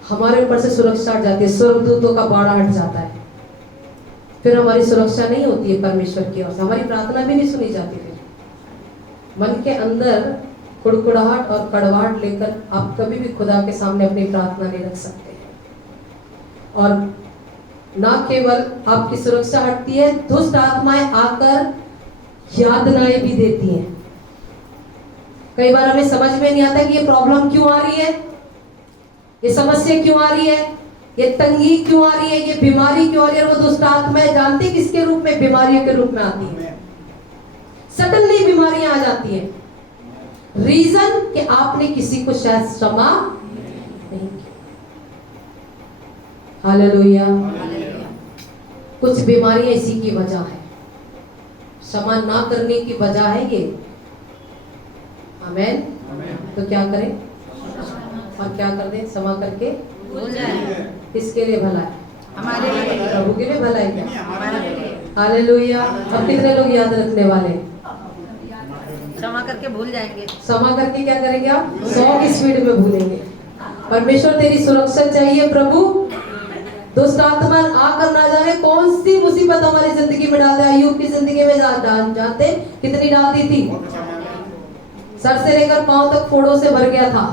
हमारे ऊपर से सुरक्षा हट जाती है, स्वर्गदूतों का बाड़ा हट जाता है, फिर हमारी सुरक्षा नहीं होती है परमेश्वर की ओर से। हमारी प्रार्थना भी नहीं सुनी जाती। फिर मन के अंदर कुड़कुड़ाहट और कड़वाहट लेकर आप कभी भी खुदा के सामने अपनी प्रार्थना नहीं रख सकते। और ना केवल आपकी सुरक्षा हटती है, दुष्ट आत्माएं आकर यातनाएं भी देती हैं। कई बार हमें समझ में नहीं आता कि ये प्रॉब्लम क्यों आ रही है, ये समस्या क्यों आ रही है, ये तंगी क्यों आ रही है, ये बीमारी क्यों आ रही है। और वो दुष्ट आत्माएं जानते किसके रूप में, बीमारियों के रूप में आती है। सडनली बीमारियां आ जाती है। रीजन कि आपने किसी को शायद क्षमा नहीं किया। हालेलुया। कुछ बीमारियां इसी की वजह है, क्षमा ना करने की वजह है ये। आमेन। तो क्या करें, और क्या कर दें, क्षमा करके भूल जाएं। किसके लिए भला है, हमारे लिए, प्रभु के लिए भला है क्या, हमारे लिए। हालेलुया। अब कितने लोग याद रखने वाले, क्षमा करके भूल जाएंगे। क्षमा करके क्या करेंगे आप, 100 की स्पीड में भूलेंगे। परमेश्वर तेरी सुरक्षा चाहिए प्रभु। दुष्ट आत्मा आकर ना जाने कौन सी मुसीबत हमारी जिंदगी में डाल दे। अय्यूब की जिंदगी में जानते कितनी डाल दी थी, सर से लेकर पांव तक फोड़ों से भर गया था।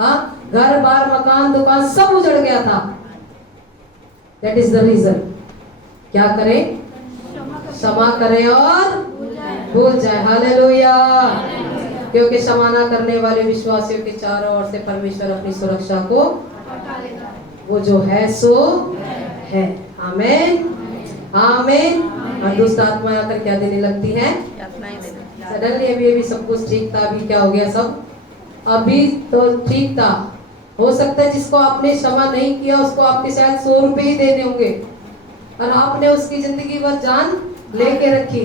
हाँ, घर बार मकान दुकान सब उजड़ गया था। That is the reason. क्या करें, क्षमा करें और भूल जाए। हालेलुया। क्योंकि क्षमा ना करने वाले विश्वासियों के चारों ओर से परमेश्वर अपनी सुरक्षा को, वो जो है सो है। आमेन आमेन। और दुष्ट आत्मा आकर क्या देने लगती है, सडनली। अभी सब कुछ ठीक था, अभी क्या हो गया, सब अभी तो ठीक था। हो सकता है जिसको आपने क्षमा नहीं किया उसको आपके शायद 100 रुपए ही देने होंगे, और आपने उसकी जिंदगी भर जान लेके रखी।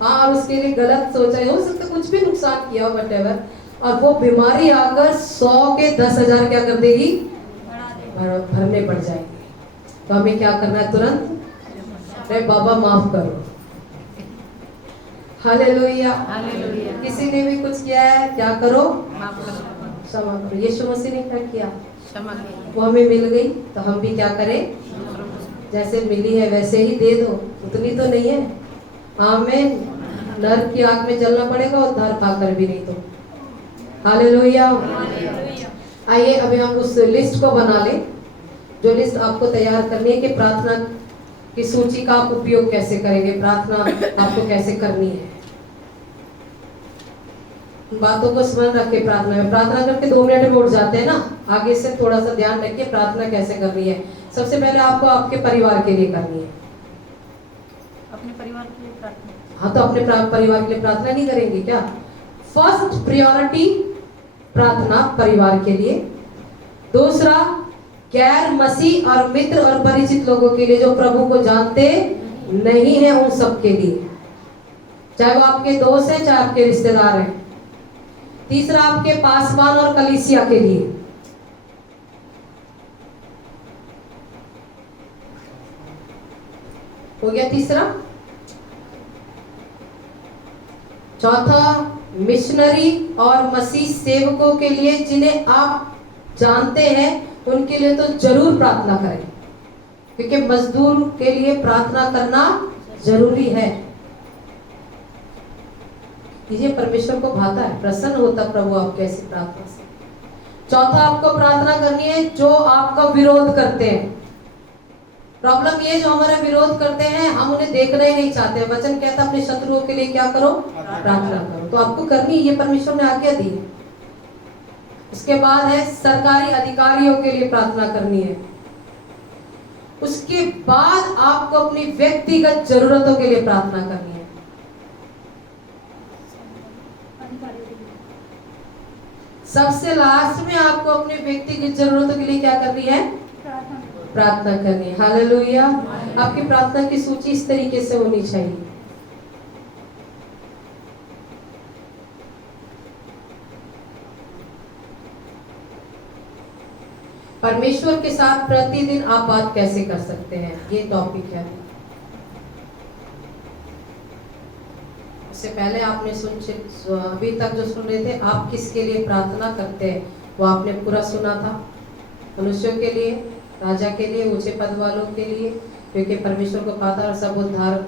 हाँ, और उसके लिए गलत सोचा, हो सकता है कुछ भी नुकसान किया हो, वटेवर। और वो बीमारी आकर 100 के 10,000 क्या कर देगी, भरने पड़ जाएंगे। तो हमें क्या करना है, तुरंत अरे बाबा माफ करो। हालेलुया। किसी ने भी कुछ किया है, क्या करो, क्षमा करो। यीशु मसीह ने क्या किया, वो हमें मिल गई, तो हम भी क्या करें, जैसे मिली है वैसे ही दे दो। उतनी तो नहीं है। आमीन। नरक की आग में जलना पड़ेगा, उद्धार पाकर भी नहीं। तो हालेलुया। आइए अभी हम उस लिस्ट को बना लें, जो लिस्ट आपको तैयार करनी है कि प्रार्थना की सूची का आप उपयोग कैसे करेंगे, प्रार्थना आपको कैसे करनी है। बातों को स्मरण रखे। प्रार्थना में, प्रार्थना करके 2 मिनट में उठ जाते हैं ना, आगे से थोड़ा सा ध्यान रखिए प्रार्थना कैसे करनी है। सबसे पहले आपको आपके परिवार के लिए करनी है। अपने परिवार के लिए प्रार्थना। हाँ, तो अपने परिवार के लिए प्रार्थना नहीं करेंगे क्या? फर्स्ट प्रायोरिटी प्रार्थना परिवार के लिए। दूसरा, गैर मसीह और मित्र और परिचित लोगों के लिए जो प्रभु को जानते नहीं है, उन सब के लिए, चाहे वो आपके दोस्त हैं चाहे आपके रिश्तेदार हैं। तीसरा, आपके पासवान और कलीसिया के लिए। हो गया तीसरा। चौथा, मिशनरी और मसीह सेवकों के लिए जिन्हें आप जानते हैं, उनके लिए तो जरूर प्रार्थना करें, क्योंकि मजदूर के लिए प्रार्थना करना जरूरी है। ये परमेश्वर को भाता है, प्रसन्न होता प्रभु आपके ऐसी प्रार्थना से। चौथा, आपको प्रार्थना करनी है जो आपका विरोध करते हैं। प्रॉब्लम ये, जो हमारा विरोध करते हैं हम उन्हें देखना ही नहीं चाहते। वचन कहता है अपने शत्रुओं के लिए क्या करो, प्रार्थना करो। तो आपको करनी, ये परमेश्वर ने आज्ञा दी है। उसके बाद है सरकारी अधिकारियों के लिए प्रार्थना करनी है। उसके बाद आपको अपनी व्यक्तिगत जरूरतों के लिए प्रार्थना करनी है। सबसे लास्ट में आपको अपने व्यक्तिगत जरूरतों के लिए क्या करनी है, प्रार्थना करनी है। हालेलुया। आपकी प्रार्थना की सूची इस तरीके से होनी चाहिए। परमेश्वर के साथ प्रतिदिन आप बात कैसे कर सकते हैं, ये टॉपिक है। उससे पहले आपने अभी तक जो सुन रहे थे, आप किसके लिए प्रार्थना करते हैं, वो आपने पूरा सुना था। मनुष्यों के लिए, राजा के लिए, ऊंचे पद वालों के लिए, क्योंकि परमेश्वर को पता, और सब उद्धार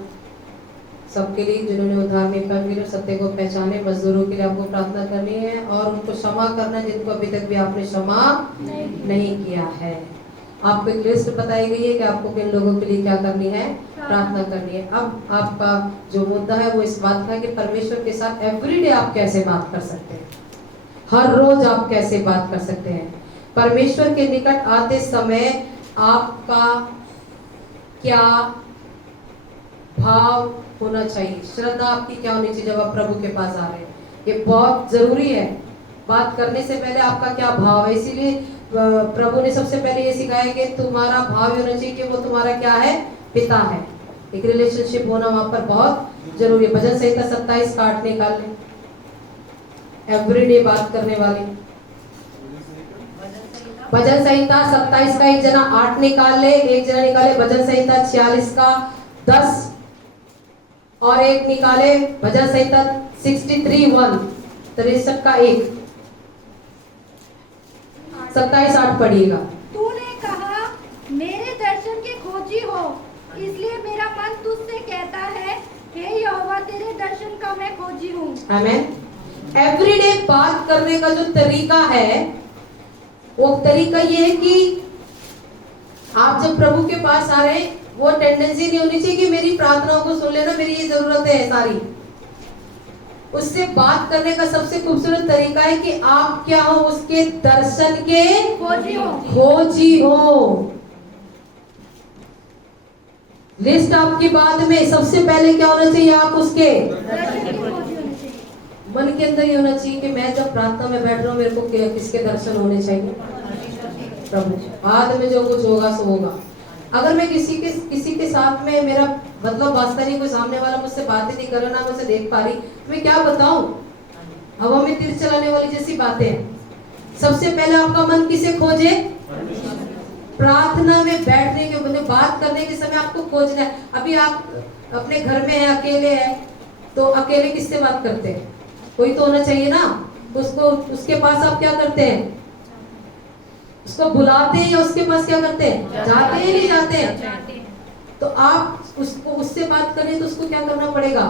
सबके लिए जिन्होंने उद्धार नहीं पाए, सत्य को पहचाने। मजदूरों के लिए आपको प्रार्थना करनी है, और उनको क्षमा करना जिनको अभी तक भी आपने क्षमा नहीं किया है। आपको एक लिस्ट बताई गई है कि आपको किन लोगों के लिए क्या करनी है, प्रार्थना करनी है। अब आपका जो मुद्दा है वो इस बात का है कि परमेश्वर के साथ एवरीडे आप कैसे बात कर सकते हैं, हर रोज आप कैसे बात कर सकते हैं। परमेश्वर के निकट आते समय आपका क्या भाव होना चाहिए, श्रद्धा आपकी क्या होनी चाहिए जब आप प्रभु के पास आ रहे हैं। ये बहुत जरूरी है। बात करने से पहले आपका क्या भाव है, इसीलिए प्रभु ने सबसे पहले ये सिखाया कि तुम्हारा भाव होना चाहिए कि वो तुम्हारा क्या है, पिता है। एक रिलेशनशिप होना वहां पर बहुत जरूरी है। भजन संहिता 27 का 8 निकाल ले, एवरीडे बात करने वाली। भजन संहिता 27 का एक जना 8 निकाल ले, एक जना निकाले भजन संहिता 46 का 10, और एक निकाले भजन संहिता 63:1, 63 का 1। 27:8 पढ़िएगा। तूने कहा मेरे दर्शन के खोजी हो, इसलिए मेरा मन तुझसे कहता है, हे यहोवा तेरे दर्शन का मैं खोजी हूँ। आमीन। एवरीडे बात करने का जो तरीका है, वो तरीका ये है कि आप जब प्रभु के पास आ रहे हैं, वो टेंडेंसी नहीं होनी चाहिए कि मेरी प्रार्थनाओं को सुन लेना, मेरी ये जरूरत है सारी। उससे बात करने का सबसे खूबसूरत तरीका है कि आप क्या हो, उसके दर्शन के खोजी हो। लिस्ट आपकी बाद में सबसे पहले क्या होना चाहिए, आप उसके मन के अंदर ये होना चाहिए कि मैं जब प्रार्थना में बैठ रहा हूँ, मेरे को किसके दर्शन होने चाहिए, प्रभु। बाद में जो कुछ होगा सो होगा। अगर मैं किसी के साथ में मेरा मतलब वास्ता नहीं, कोई सामने वाला मुझसे बातें नहीं कर रहा, ना मुझसे देख पा रही, मैं क्या बताऊं, हवा में तीर चलाने वाली जैसी बातें हैं। सबसे पहले आपका मन किसे खोजे, प्रार्थना में बैठने के बने बात करने के समय आपको खोजना है। अभी आप अपने घर में हैं, अकेले हैं, तो अकेले किससे बात करते हैं, कोई तो होना चाहिए ना। उसको उसके पास आप क्या करते हैं, उसको बुलाते हैं या उसके पास क्या करते हैं, जाते हैं नहीं जाते हैं। तो आप उसको उससे बात करें तो उसको क्या करना पड़ेगा,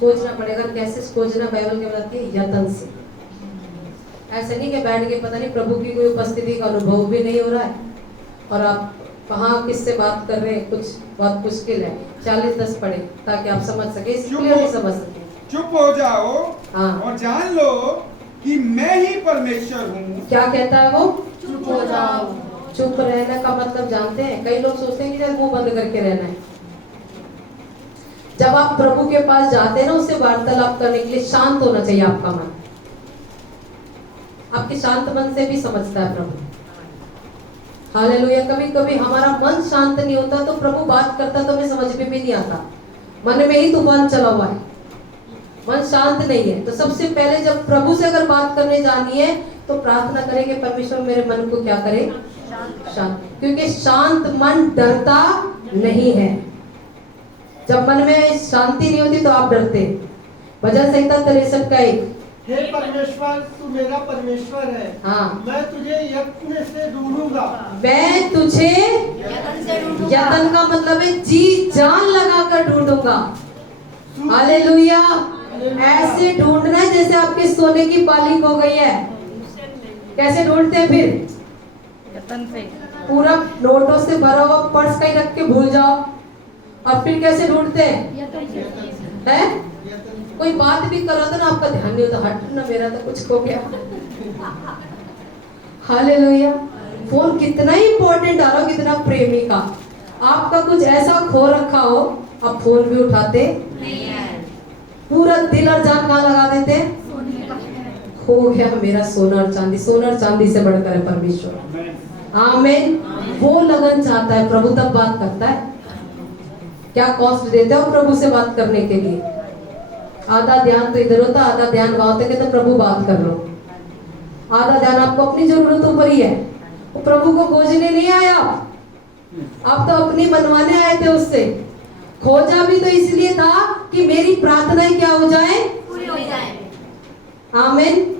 सोचना पड़ेगा। कैसे सोचना, बाइबल क्या बताती है, यत्न से। ऐसा नहीं कि बैठ के पता नहीं प्रभु की कोई उपस्थिति का अनुभव भी नहीं हो रहा है और आप कहाँ किससे बात कर रहे हैं, कुछ बहुत मुश्किल है। 40:10 पढ़े ताकि आप समझ सके, क्लियरली समझ सके। चुप हो जाओ हाँ। और जान लो कि मैं ही परमेश्वर हूँ। क्या कहता है वो, चुप हो जाओ। चुप रहने का मतलब जानते हैं, कई लोग सोचते हैं कि मुंह बंद करके रहना है। जब आप प्रभु के पास जाते हैं ना, उससे वार्तालाप करने के लिए शांत होना चाहिए आपका मन। आपके शांत मन से भी समझता है प्रभु। हालेलुया। कभी कभी हमारा मन शांत नहीं होता तो प्रभु बात करता तो हमें समझ में भी नहीं आता, मन में ही तूफान चला हुआ है, मन शांत नहीं है। तो सबसे पहले जब प्रभु से अगर बात करने जानी है तो प्रार्थना करें कि परमेश्वर मेरे मन को क्या करे, शांत। क्योंकि शांत मन डरता नहीं है। जब मन में शांति नहीं होती तो आप डरते। भजन संहिता 63 का 1। हे परमेश्वर, तू मेरा परमेश्वर है। हाँ, मैं तुझे यत्न से ढूंढूंगा। मैं तुझे, यतन का मतलब है जी जान लगा कर ढूंढूंगा। हालेलुया। ऐसे ढूंढना है जैसे आपके सोने की बालिक हो गई है। कैसे ढूंढते हैं फिर? यतन से। पूरा नोटों से भरा हुआ पर्स कहीं रख के भूल जाओ, और फिर कैसे ढूंढते हैं? कोई बात भी कर रहा था ना, आपका ध्यान नहीं होता, हट ना, मेरा तो कुछ खो गया। हालेलुया। फोन कितना ही इंपॉर्टेंट आ रहा हो, कितना प्रेमी का, आपका कुछ ऐसा खो रखा हो, आप फोन भी उठाते नहीं है। पूरा दिल और जान कहाँ लगा देते? खो गया मेरा सोना और चांदी। सोना और चांदी से बढ़कर है परमेश्वर। आमीन। वो लगन चाहता है प्रभु, तब बात करता है। क्या कॉस्ट देते हो प्रभु से बात करने के लिए? आधा ध्यान तो इधर होता, आधा ध्यान वहां होता है, तो प्रभु बात कर लो। आधा ध्यान आपको अपनी जरूरतों पर ही है, वो प्रभु को खोजने नहीं आया, आप तो अपनी मनवाने आए थे उससे। खोजा भी तो इसलिए था कि मेरी प्रार्थनाएं क्या हो जाए, पूरी हो जाए। आमीन।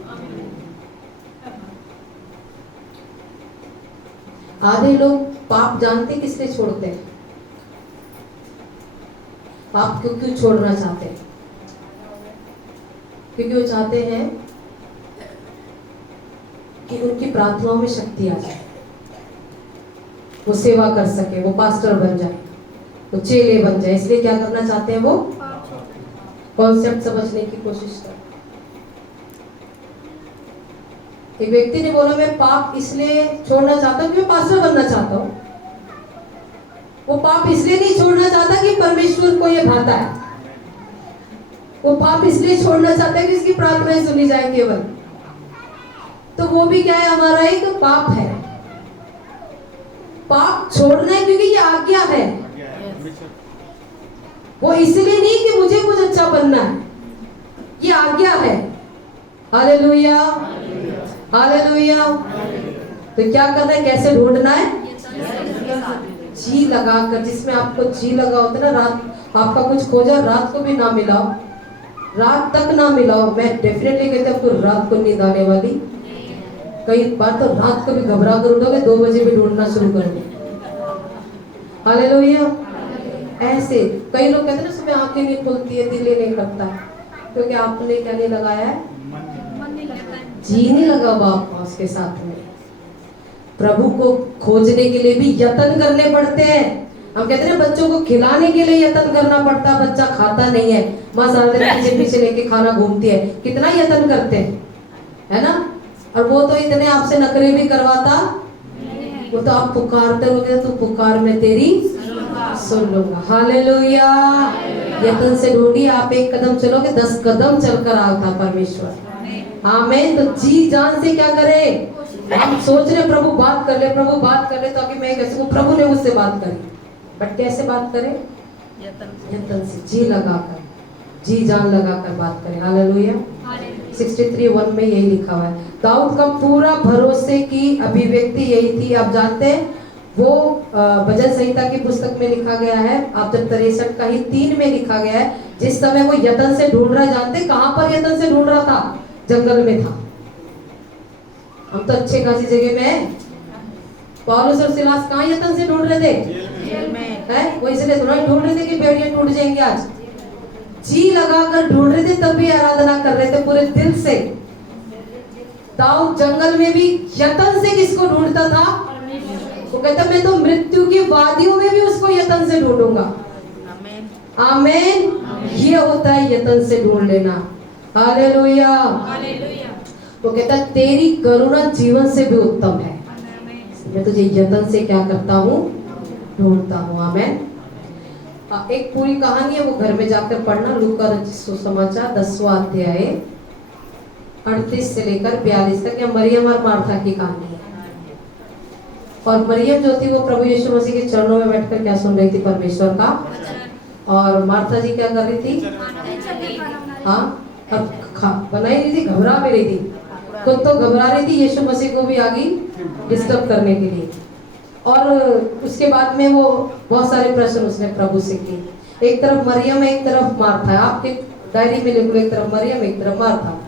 आधे लोग पाप जानते किस लिए छोड़ते हैं? पाप क्यों छोड़ना चाहते हैं? क्योंकि वो चाहते हैं कि उनकी प्रार्थनाओं में शक्ति आ जाए, वो सेवा कर सके, वो पास्टर बन जाए, वो चेले बन जाए। इसलिए क्या करना चाहते हैं? वो कॉन्सेप्ट समझने की कोशिश कर। एक व्यक्ति ने बोला मैं पाप इसलिए छोड़ना चाहता हूँ कि मैं पास्टर बनना चाहता हूँ। वो पाप इसलिए नहीं छोड़ना चाहता कि परमेश्वर को ये भाता है, वो पाप इसलिए छोड़ना चाहता है कि इसकी प्रार्थनाएं सुनी जाए केवल। तो वो भी क्या है, हमारा एक पाप है। पाप छोड़ना है क्योंकि ये आज्ञा है, वो इसलिए नहीं कि मुझे कुछ अच्छा बनना है, ये आज्ञा है। Hallelujah, hallelujah. तो क्या करना है, कैसे ढूंढना है? जी लगाकर, जिसमें आपको जी लगा होता है ना। रात आपका कुछ खोजा, रात को भी ना मिलाओ, रात तक ना मिलाओ। मैं डेफिनेटली कहती हूँ आपको रात को नींद आने वाली। कई बार तो रात को भी घबरा कर उठोगे, 2 बजे भी ढूंढना शुरू करोगे। हालेलुया। ऐसे कई लोग कहते हैं ना सुबह आंखें नहीं खुलती है, दिल ही नहीं करता, क्योंकि आपने क्या नहीं लगाया है, जी नहीं लगा हुआ आपका उसके साथ में। प्रभु को खोजने के लिए भी यत्न करने पड़ते हैं। हम कहते हैं बच्चों को खिलाने के लिए यत्न करना पड़ता है, बच्चा खाता नहीं है, माँ सारा दिन पीछे पीछे लेके खाना घूमती है, कितना यत्न करते हैं, है ना। और वो तो इतने आपसे नखरे भी करवाता, वो तो आप पुकारते रहोगे तो पुकार में तेरी सुन लूंगा। हालेलुया। यत्न से ढूंढिए, आप 1 कदम चलोगे 10 कदम चलकर आता परमेश्वर। आमीन। तो जी जान से क्या करें? हम सोच रहे प्रभु बात कर ले, प्रभु बात कर ले, ताकि मैं कैसे, प्रभु ने मुझसे बात करी, बट कैसे बात करें? यत्न से, जी लगाकर, जी जान लगाकर बात करें। हालेलुया। 63:1 में यही लिखा हुआ है। दाऊद का पूरा भरोसे की अभिव्यक्ति यही थी। आप जानते हैं वो भजन संहिता की पुस्तक में लिखा गया है, आप जब 63 का ही 3 में लिखा गया है, जिस समय वो यत्न से ढूंढ रहा, जानते कहां पर यत्न से ढूंढ रहा था? जंगल में था। हम तो अच्छे खासी जगह में है। पौलुस और सिलास कहाँ यत्न से ढूंढ रहे थे? जेल में है। वो इसलिए थोड़ा ढूंढ रहे थे कि भेड़िया टूट जाएंगे आज, जी लगाकर ढूंढ रहे थे, तभी आराधना कर रहे थे पूरे दिल से। दाऊद जंगल में भी यत्न से किसको ढूंढता था? वो कहता मैं तो मृत्यु की वादियों में भी उसको यत्न से ढूंढूंगा। आमीन। ये होता है यत्न से ढूंढ लेना। हालेलुया। वो कहता तेरी करुणा जीवन से भी उत्तम है, मैं तुझे यत्न से क्या करता हूँ? ढूंढता हूँ। आमीन। एक पूरी कहानी है, वो घर में जाकर पढ़ना। लूका रचित सुसमाचार 10वां अध्याय 38 से लेकर 42 तक। यह मरियम और मार्था की कहानी है। और मरियम जो थी वो प्रभु यीशु मसीह के चरणों में बैठकर क्या सुन रही थी? परमेश्वर का। और मार्था जी क्या कर रही थी? हाँ, अब बनाई रही थी, घबरा भी रही थी, खुद तो घबरा रही थी, यीशु मसीह को भी आगे डिस्टर्ब करने के लिए। और उसके बाद में वो बहुत सारे प्रश्न उसने प्रभु से किए। एक तरफ मरियम है, एक तरफ मार्था है। आपके डायरी में लिखो, एक तरफ मरियम, एक तरफ मार्था।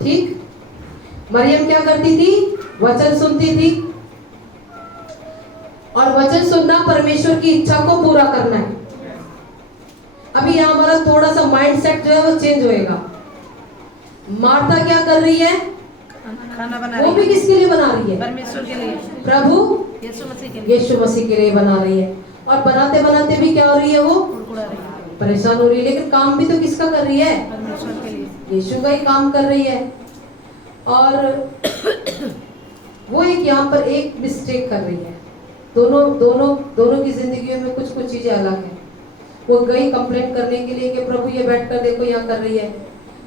ठीक। मरियम क्या करती थी? वचन सुनती थी, और वचन सुनना परमेश्वर की इच्छा को पूरा करना है। अभी यहाँ हमारा थोड़ा सा माइंड सेट जो है वो चेंज होएगा। मार्था क्या कर रही है? खाना बना वो भी किसके लिए बना रही है? परमेश्वर के लिए, प्रभु यीशु मसीह के लिए, यीशु मसीह के लिए बना रही है। और बनाते बनाते भी क्या हो रही है? वो कुड़कुड़ा रही है, परेशान हो रही है। लेकिन काम भी तो किसका कर रही है? परमेश्वर के लिए। यीशु का ही काम कर रही है। और वो एक यहाँ पर एक मिस्टेक कर रही है। दोनों की जिंदगियों में कुछ कुछ चीजें अलग है। वो गई कंप्लेंट करने के लिए कि प्रभु ये बैठकर देखो यहाँ कर रही है,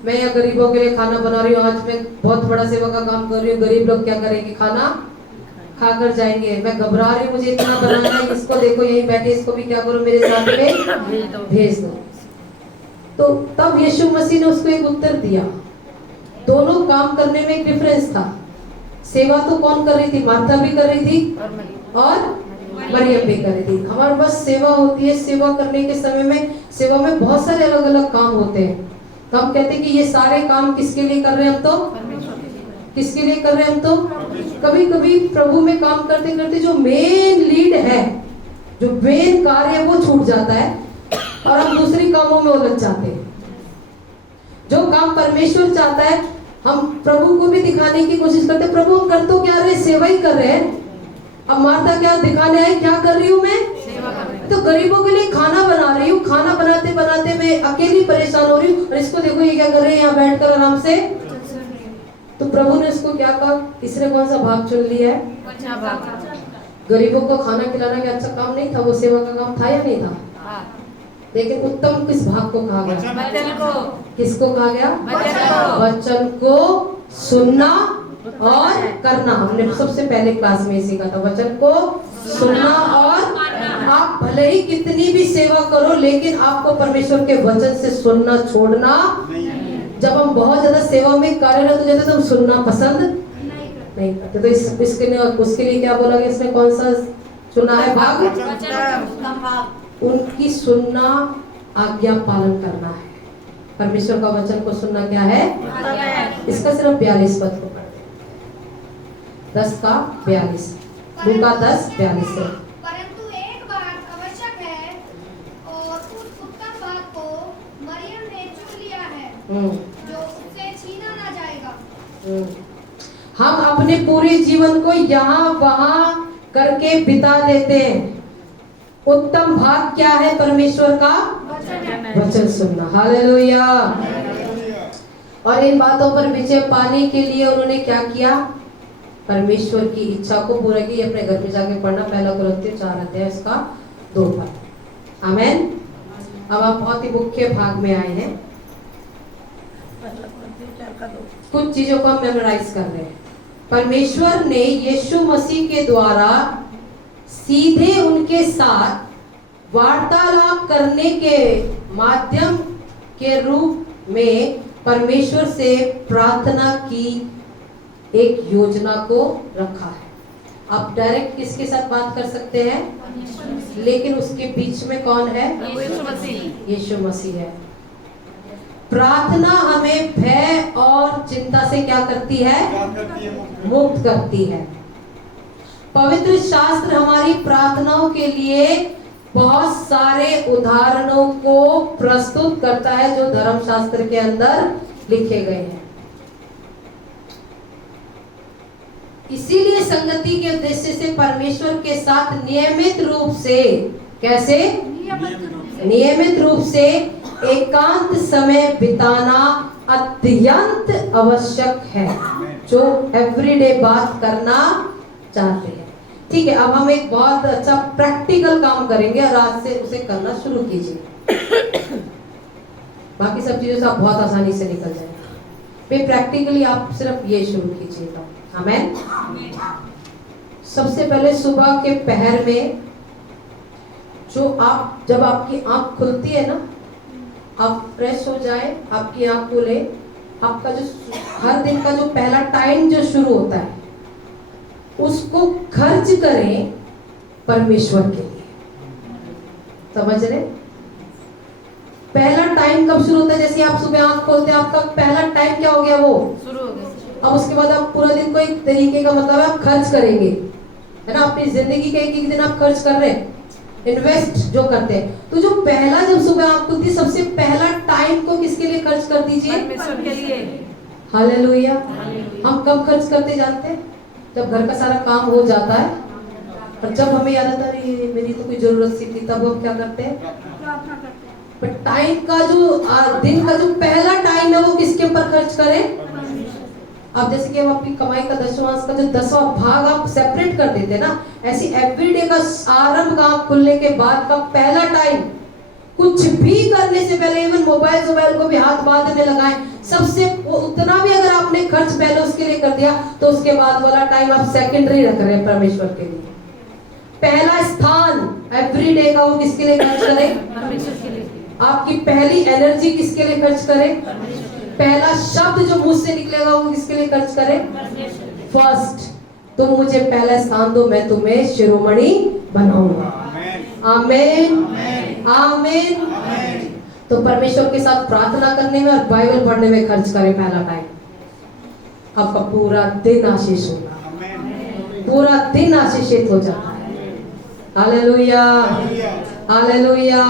मैं यहाँ गरीबों के लिए खाना बना रही हूँ, आज मैं बहुत बड़ा सेवा का काम कर रही हूँ, गरीब लोग क्या करेंगे? खाना खाकर जाएंगे। मैं घबरा रही हूँ, मुझे इतना बनाना है, इसको देखो यहीं बैठे, इसको भी क्या करो, मेरे साथ में भेज दो। तो तब यीशु मसीह ने उसको एक उत्तर दिया। दोनों काम करने में एक डिफरेंस था। सेवा तो कौन कर रही थी? मार्था भी कर रही थी और मरियम भी कर रही थी। हमारे पास सेवा होती है, सेवा करने के समय में सेवा में बहुत सारे अलग अलग काम होते हैं। तो हम कहते हैं कि ये सारे काम किसके लिए कर रहे हैं? हम तो किसके लिए कर रहे हैं? हम तो कभी कभी प्रभु में काम करते करते जो मेन लीड है, जो मेन कार्य है, वो छूट जाता है और हम दूसरी कामों में उलझ जाते हैं। जो काम परमेश्वर चाहता है हम प्रभु को भी दिखाने की कोशिश करते हैं। प्रभु हम कर तो क्या रहे? सेवा ही कर रहे हैं। अब मार्था क्या दिखाने आई? क्या कर रही हूँ मैं? सेवा कर रही हूँ। तो गरीबों के लिए खाना बना रही हूँ। खाना बनाते बनाते मैं अकेली परेशान हो रही हूँ, और इसको देखो ये क्या कर रही है यहाँ बैठकर आराम से। तो प्रभु ने इसको क्या कहा? इसने कौन सा भाग चुन लिया है? गरीबों को खाना खिलाना क्या अच्छा काम नहीं था? वो सेवा का काम था या नहीं था? लेकिन उत्तम किस भाग को कहा गया? वचन को। किसको कहा गया? वचन को। वचन को सुनना और करना। हमने सबसे पहले क्लास में सीखा था, वचन को सुनना और आप भले ही कितनी भी सेवा करो, लेकिन आपको परमेश्वर के वचन से सुनना छोड़ना। जब हम बहुत ज्यादा सेवा में कार्यरत हो जाते तो हम सुनना पसंद नहीं करते। तो इसके लिए उसके लिए क्या बोला गया? इसने कौन सा चुना है भाग? उनकी सुनना, आज्ञा पालन करना है। परमेश्वर का वचन को सुनना क्या है? इसका सिर्फ 42 पद को पढ़ते हैं। 10 का 42, लूका 10:42 से। परंतु एक बात आवश्यक है, और उस उत्तम बात को मरियम ने चुन लिया है, जो उससे छीना ना जाएगा। हम अपने पूरे जीवन को यहाँ वहाँ करके बिता देते हैं। उत्तम भाग क्या है? परमेश्वर का वचन सुनना। हालेलुया। और इन बातों पर विजय पाने के लिए उन्होंने क्या किया? परमेश्वर की इच्छा को पूरा किया। अपने घर में जाके पढ़ना, 1 कुरिन्थियों 4 इसका 2 पद। आमेन। अब आप बहुत ही मुख्य भाग में आए हैं। कुछ चीजों को हम मेमोराइज कर रहे हैं। परमेश्वर ने यीशु मसीह के द्वारा सीधे उनके साथ वार्तालाप करने के माध्यम के रूप में परमेश्वर से प्रार्थना की एक योजना को रखा है। आप डायरेक्ट किसके साथ बात कर सकते हैं, लेकिन उसके बीच में कौन है? यीशु मसीह है। प्रार्थना हमें भय और चिंता से क्या करती है? मुक्त करती है। पवित्र शास्त्र हमारी प्रार्थनाओं के लिए बहुत सारे उदाहरणों को प्रस्तुत करता है जो धर्मशास्त्र के अंदर लिखे गए हैं। इसीलिए संगति के उद्देश्य से परमेश्वर के साथ नियमित रूप से, कैसे? नियमित रूप से एकांत समय बिताना अत्यंत आवश्यक है, जो एवरीडे बात करना चाहते हैं। ठीक है, अब हम एक बहुत अच्छा प्रैक्टिकल काम करेंगे और आज से उसे करना शुरू कीजिए। बाकी सब चीजों से आप बहुत आसानी से निकल जाएगा। फिर प्रैक्टिकली आप सिर्फ ये शुरू कीजिएगा। आमेन। सबसे पहले सुबह के पहर में जब आपकी आंख खुलती है ना, आप फ्रेश हो जाए, आपकी आंख खुले, आपका जो हर दिन का जो पहला टाइम जो शुरू होता है उसको खर्च करें परमेश्वर के लिए। समझ रहे? पहला टाइम कब शुरू होता है? जैसे आप सुबह आंख खोलते हैं, आपका पहला टाइम क्या हो गया? वो शुरू हो गया। अब उसके बाद आप पूरा दिन को एक तरीके का मतलब है आप खर्च करेंगे, है ना? अपनी जिंदगी का एक दिन आप खर्च कर रहे हैं, इन्वेस्ट जो करते हैं। तो जो पहला जब सुबह आंख खुलती है, सबसे पहला टाइम को किसके लिए खर्च कर दीजिए? परमेश्वर के लिए। हालेलुया। हम कब खर्च करते जानते हैं? जब घर का सारा काम हो जाता है और जब हमें याद आता है मेरी तो कोई जरूरत सी थी, तब हम क्या करते हैं? पर टाइम का जो दिन का जो पहला टाइम है वो किसके ऊपर खर्च करें? अब जैसे कि हम अपनी कमाई का दशमांश का जो 10वां भाग आप सेपरेट कर देते हैं ना, ऐसी एवरीडे का आरंभ का खुलने के बाद का पहला टाइम, कुछ भी करने से पहले, इवन मोबाइल को भी हाथ बाद में लगाएं, सबसे वो उतना भी अगर आपने खर्च पहले उसके लिए कर दिया तो उसके बाद वाला टाइम आप सेकेंडरी रख रहे हैं परमेश्वर के लिए। पहला स्थान एवरीडे का वो किसके लिए खर्च करें? परमेश्वर के लिए। आपकी पहली एनर्जी किसके लिए खर्च करें? पहला शब्द जो मुंह से निकलेगा वो किसके लिए खर्च करें? फर्स्ट, तुम मुझे पहला स्थान दो, मैं तुम्हें शिरोमणि बनाऊंगा। आमीन, आमीन। तो परमेश्वर के साथ प्रार्थना करने में और बाइबल पढ़ने में खर्च करें पहला टाइम। आपका पूरा दिन आशीष होगा, पूरा दिन आशीषित हो जाता है। Hallelujah, hallelujah.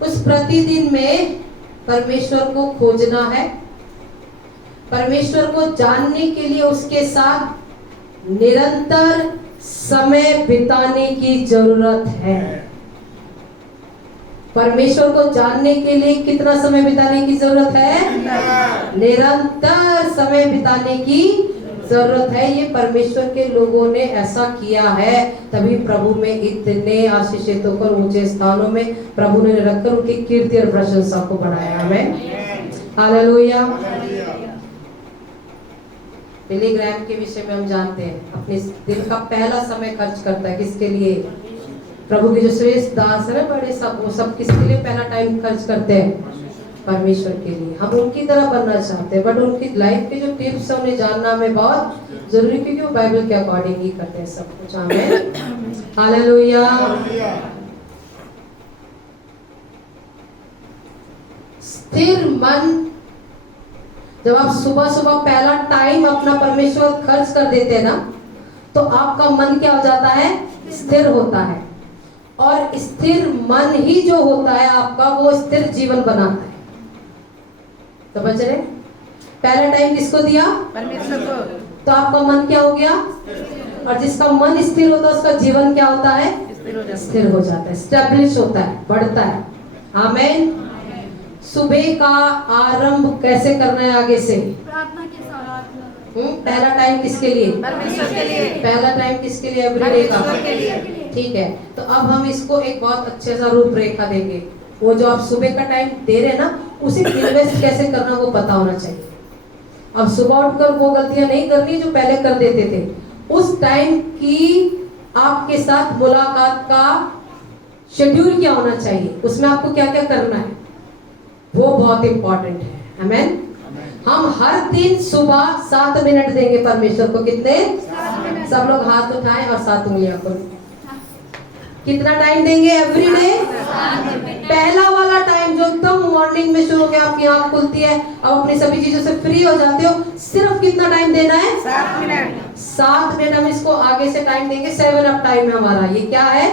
उस प्रतिदिन में परमेश्वर को खोजना है, परमेश्वर को जानने के लिए उसके साथ निरंतर समय बिताने की जरूरत है। परमेश्वर को जानने के लिए कितना समय बिताने की जरूरत है? निरंतर समय बिताने की जरूरत है। ये परमेश्वर के लोगों ने ऐसा किया है, तभी प्रभु में इतने आशीषित होकर ऊंचे स्थानों में प्रभु ने रखकर उनकी कीर्ति और प्रशंसा को बढ़ाया। हमें हालेलुया। बिली ग्रैम के विषय में हम जानते हैं, अपने दिन का पहला समय खर्च करता है किसके लिए? प्रभु के जो श्रेष्ठ दास है बड़े सब, वो सब किसके लिए पहला टाइम खर्च करते हैं? परमेश्वर के लिए। हम उनकी तरह बनना चाहते हैं, बट उनकी लाइफ के जो टिप्स है उन्हें जानना हमें बहुत जरूरी, क्योंकि वो बाइबल के अकॉर्डिंग ही करते हैं सब कुछ। आमीन, हालेलुया। स्थिर मन, जब आप सुबह सुबह पहला टाइम अपना परमेश्वर खर्च कर देते हैं ना, तो आपका मन क्या हो जाता है? स्थिर होता है। और स्थिर मन ही जो होता है आपका, वो स्थिर जीवन बनाता है। समझ रहे? पहला टाइम किसको दिया? परमेश्वर को। तो आपका मन क्या हो गया? और जिसका मन स्थिर होता है उसका जीवन क्या होता है? स्थिर हो जाता है, स्टेब्लिश होता है, बढ़ता है। आमीन। सुबह का आरंभ कैसे करना है? आगे से प्रार्थना के साथ। पहला टाइम किसके लिए? परमेश्वर के लिए। पहला टाइम किसके लिए? एवरीडे का। परमेश्वर के लिए। ठीक है, तो अब हम इसको एक बहुत अच्छे सा रूपरेखा देंगे। वो जो आप सुबह का टाइम दे रहे हैं ना, उसे इन्वेस्ट कैसे करना वो पता होना चाहिए। अब सुबह उठकर वो गलतियां नहीं करनी जो पहले कर देते थे। उस टाइम की आपके साथ मुलाकात का शेड्यूल क्या होना चाहिए, उसमें आपको क्या क्या करना है, वो बहुत इंपॉर्टेंट है। आमीन। हम हर दिन सुबह 7 मिनट देंगे परमेश्वर को। कितने? सब लोग हाथ उठाएं और 7 उंगलियां करो। कितना टाइम देंगे? एवरीडे। पहला वाला टाइम जो एकदम मॉर्निंग में शुरू हो गया, आपकी आंख खुलती है, अब अपनी सभी चीजों से फ्री हो जाते हो, सिर्फ कितना टाइम देना है? 7 मिनट। 7 मिनट। हम इसको आगे से टाइम देंगे, 7 अप टाइम है हमारा। ये क्या है?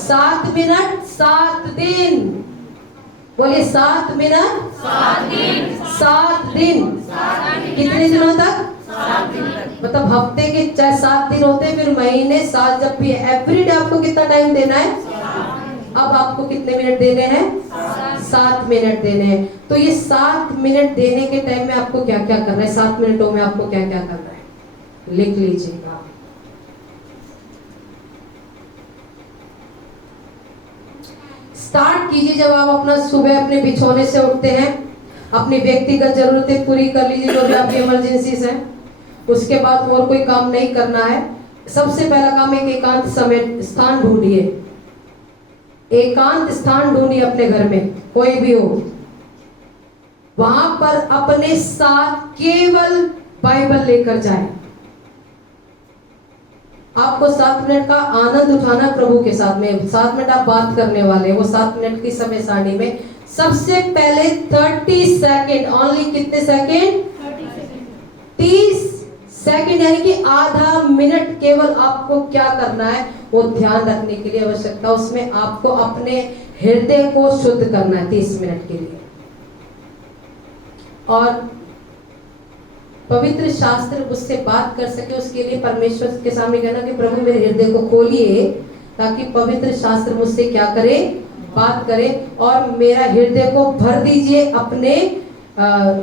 7 मिनट 7 दिन। बोलिए 7 मिनट 7 दिन। 7 दिन। कितने दिनों तक? 7 दिन तक। मतलब हफ्ते के चाहे 7 दिन होते हैं, फिर महीने 7, जब भी एवरीडे आपको कितना टाइम देना है? अब आपको कितने मिनट देने हैं? 7 मिनट देने हैं। तो ये 7 मिनट देने के टाइम में आपको क्या क्या करना है? 7 मिनटों में आपको क्या क्या करना है? लिख लीजिएगा। स्टार्ट कीजिए जब आप अपना सुबह अपने बिछौने से उठते हैं, अपनी व्यक्तिगत जरूरतें पूरी कर लीजिए जो भी आपकी इमरजेंसीज हैं। उसके बाद और कोई काम नहीं करना है। सबसे पहला काम एक एकांत समय स्थान ढूंढिए, एकांत स्थान ढूंढिए अपने घर में, कोई भी हो, वहां पर अपने साथ केवल बाइबल लेकर जाए। आपको 7 मिनट का आनंद उठाना प्रभु के साथ में। 7 मिनट आप बात करने वाले, वो 7 मिनट की समय सारणी में सबसे पहले 30 सेकेंड, ओनली कितने सेकेंड? 30 सेकेंड, यानी कि आधा मिनट केवल आपको क्या करना है, वो ध्यान रखने के लिए आवश्यकता। उसमें आपको अपने हृदय को शुद्ध करना है 30 मिनट के लिए। और पवित्र शास्त्र उससे बात कर सके, उसके लिए परमेश्वर के सामने कहना कि प्रभु मेरे हृदय को खोलिए ताकि पवित्र शास्त्र मुझसे क्या करे, बात करे, और मेरा हृदय को भर दीजिए अपने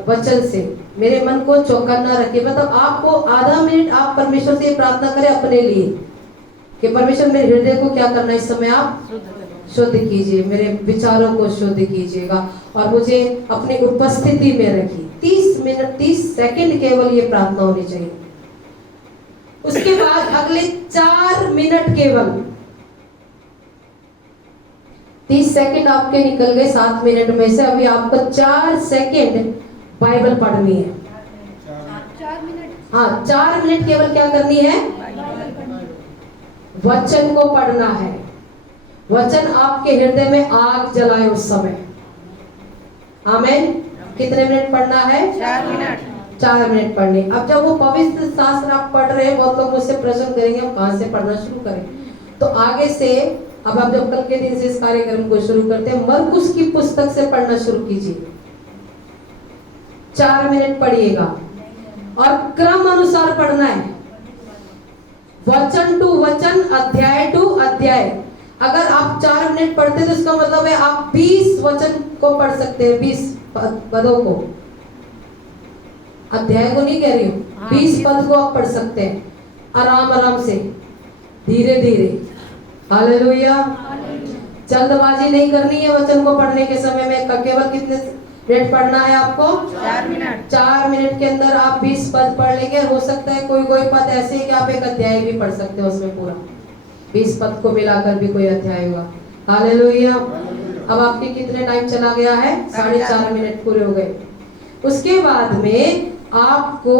वचन से, मेरे मन को चौकन्ना रखिए। मतलब आपको आधा मिनट आप परमेश्वर से प्रार्थना करें अपने लिए कि परमेश्वर मेरे हृदय को क्या करना है, इस समय आप शुद्ध कीजिए, मेरे विचारों को शुद्ध कीजिएगा और मुझे अपनी उपस्थिति में रखिए। 30 मिनट 30 सेकंड केवल ये प्रार्थना होनी चाहिए। उसके बाद अगले 4 मिनट केवल, 30 सेकंड आपके निकल गए 7 मिनट में से, अभी आपको 4 सेकंड बाइबल पढ़नी है। 4 मिनट। हाँ, 4 मिनट केवल क्या करनी है, वचन को पढ़ना है। वचन आपके हृदय में आग जलाए उस समय। आमेन। कितने मिनट पढ़ना है? 4 मिनट। 4 मिनट पढ़ने। अब जब वो पवित्र शास्त्र आप पढ़ रहे हैं, बहुत लोग मुझसे प्रश्न करेंगे हम कहां से पढ़ना शुरू करें, तो आगे से अब आप जब कल के दिन से इस कार्यक्रम को शुरू करते हैं, मरकुस की पुस्तक से पढ़ना शुरू कीजिए। 4 मिनट पढ़िएगा और क्रम अनुसार पढ़ना है, वचन टू वचन, अध्याय टू अध्याय। अगर आप 4 मिनट पढ़ते हैं तो इसका मतलब है आप 20 वचन को पढ़ सकते हैं, 20 पदों को, अध्याय को नहीं कह रही हूँ, 20 पद को आप पढ़ सकते हैं आराम आराम से, धीरे धीरे। हालेलुया। जल्दबाजी नहीं करनी है वचन को पढ़ने के समय में। केवल कितने मिनट पढ़ना है आपको? 4 मिनट। 4 मिनट के अंदर आप 20 पद पढ़ लेंगे। हो सकता है कोई कोई पद ऐसे है कि आप एक अध्याय भी पढ़ सकते हो उसमें, पूरा 20 पद को मिलाकर भी कोई अध्याय होगा। हालेलुया। अब आपके कितने टाइम चला गया है? 4.5 मिनट पूरे हो गए। उसके बाद में आपको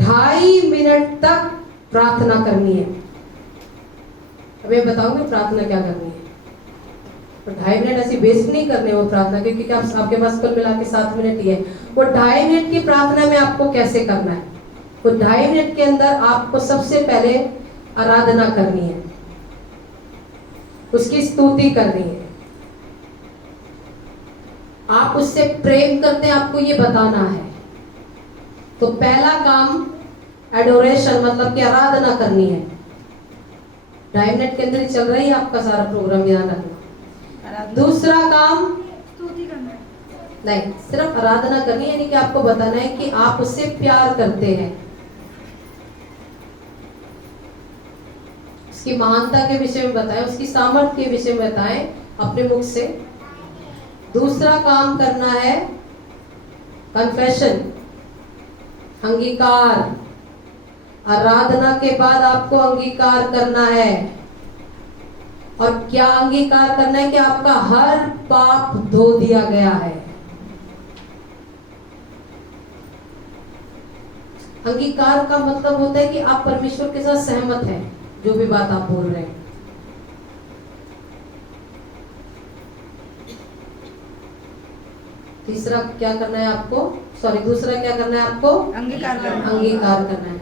2.5 मिनट तक प्रार्थना करनी है। अब मैं बताऊंगी प्रार्थना क्या करनी है। तो 2.5 मिनट ऐसी वेस्ट नहीं करने वो प्रार्थना, क्योंकि आपके पास कुल मिला के 7 मिनट ही है। वो 2.5 मिनट की प्रार्थना में आपको कैसे करना है? वो 2.5 मिनट के अंदर आपको सबसे पहले आराधना करनी है, उसकी स्तुति करनी है। आप उससे प्रेम करते हैं, आपको ये बताना है। तो पहला काम एडोरेशन, मतलब कि आराधना करनी है। 2.5 मिनट के अंदर ही चल रही है आपका सारा प्रोग्राम, ध्यान रखना। दूसरा काम स्तुति करना, नहीं, सिर्फ आराधना करनी है, यानी कि आपको बताना है कि आप उससे प्यार करते हैं, उसकी महानता के विषय में बताएं, उसकी सामर्थ्य के विषय में बताएं अपने मुख से। दूसरा काम करना है कन्फेशन, अंगीकार। आराधना के बाद आपको अंगीकार करना है। और क्या अंगीकार करना है? कि आपका हर पाप धो दिया गया है। अंगीकार का मतलब होता है कि आप परमेश्वर के साथ सहमत हैं, जो भी बात आप बोल रहे हैं। तीसरा क्या करना है आपको? दूसरा क्या करना है आपको? अंगीकार करना। अंगीकार करना है।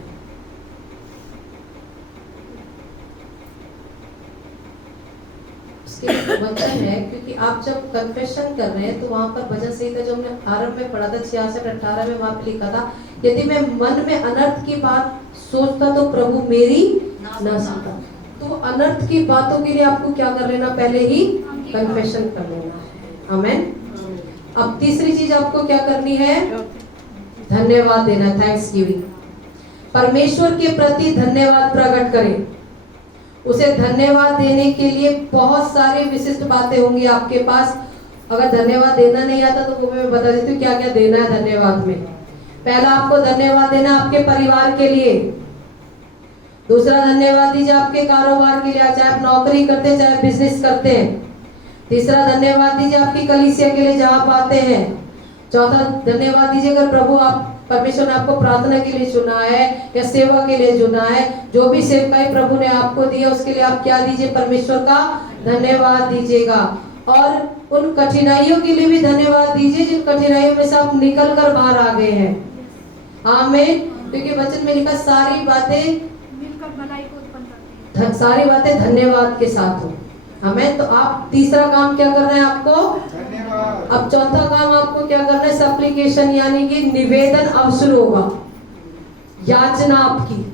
उसके वचन है, क्योंकि आप जब कन्फेशन कर रहे हैं तो वहां पर वचन सही था जो हमने आरंभ में पढ़ा था 66-18 में, वहां पे लिखा था, यदि मैं मन में अनर्थ की बात सोचता तो प्रभु मेरी ना सुनता। तो अनर्थ की बातों के लिए आपको क्या कर लेना? पहले ही कन्फेशन कर लेना है। आमेन। अब तीसरी चीज आपको क्या करनी है? धन्यवाद देना, थैंक्स गिविंग। परमेश्वर के प्रति धन्यवाद प्रकट करें। उसे धन्यवाद देने के लिए बहुत सारी विशिष्ट बातें होंगी आपके पास। अगर धन्यवाद देना नहीं आता तो वो मैं बता देती हूँ क्या क्या देना है धन्यवाद में। पहला, आपको धन्यवाद देना आपके परिवार के लिए। दूसरा, धन्यवाद दीजिए आपके कारोबार के लिए, चाहे आप नौकरी करते हैं चाहे बिजनेस करते हैं। तीसरा, धन्यवाद दीजिए आपकी कलीसिया के लिए जहाँ आप आते हैं। चौथा, धन्यवाद दीजिए अगर प्रभु आप परमेश्वर ने आपको प्रार्थना के लिए चुना है या सेवा के लिए चुना है, जो भी सेवकाई प्रभु ने आपको दी है उसके लिए आप क्या दीजिए, परमेश्वर का धन्यवाद दीजिएगा। और उन कठिनाइयों के लिए भी धन्यवाद दीजिए जिन कठिनाइयों में से आप निकल कर बाहर आ गए हैं। आमीन। क्योंकि वचन में लिखा सारी बातें मिलकर भलाई को उत्पन्न करती है। सारी बातें धन्यवाद के साथ हो। हमें तो आप तीसरा काम क्या करना है आपको, धन्यवाद। अब चौथा काम आपको क्या करना है, सप्लीकेशन यानी कि निवेदन अब शुरू होगा। याचना आपकी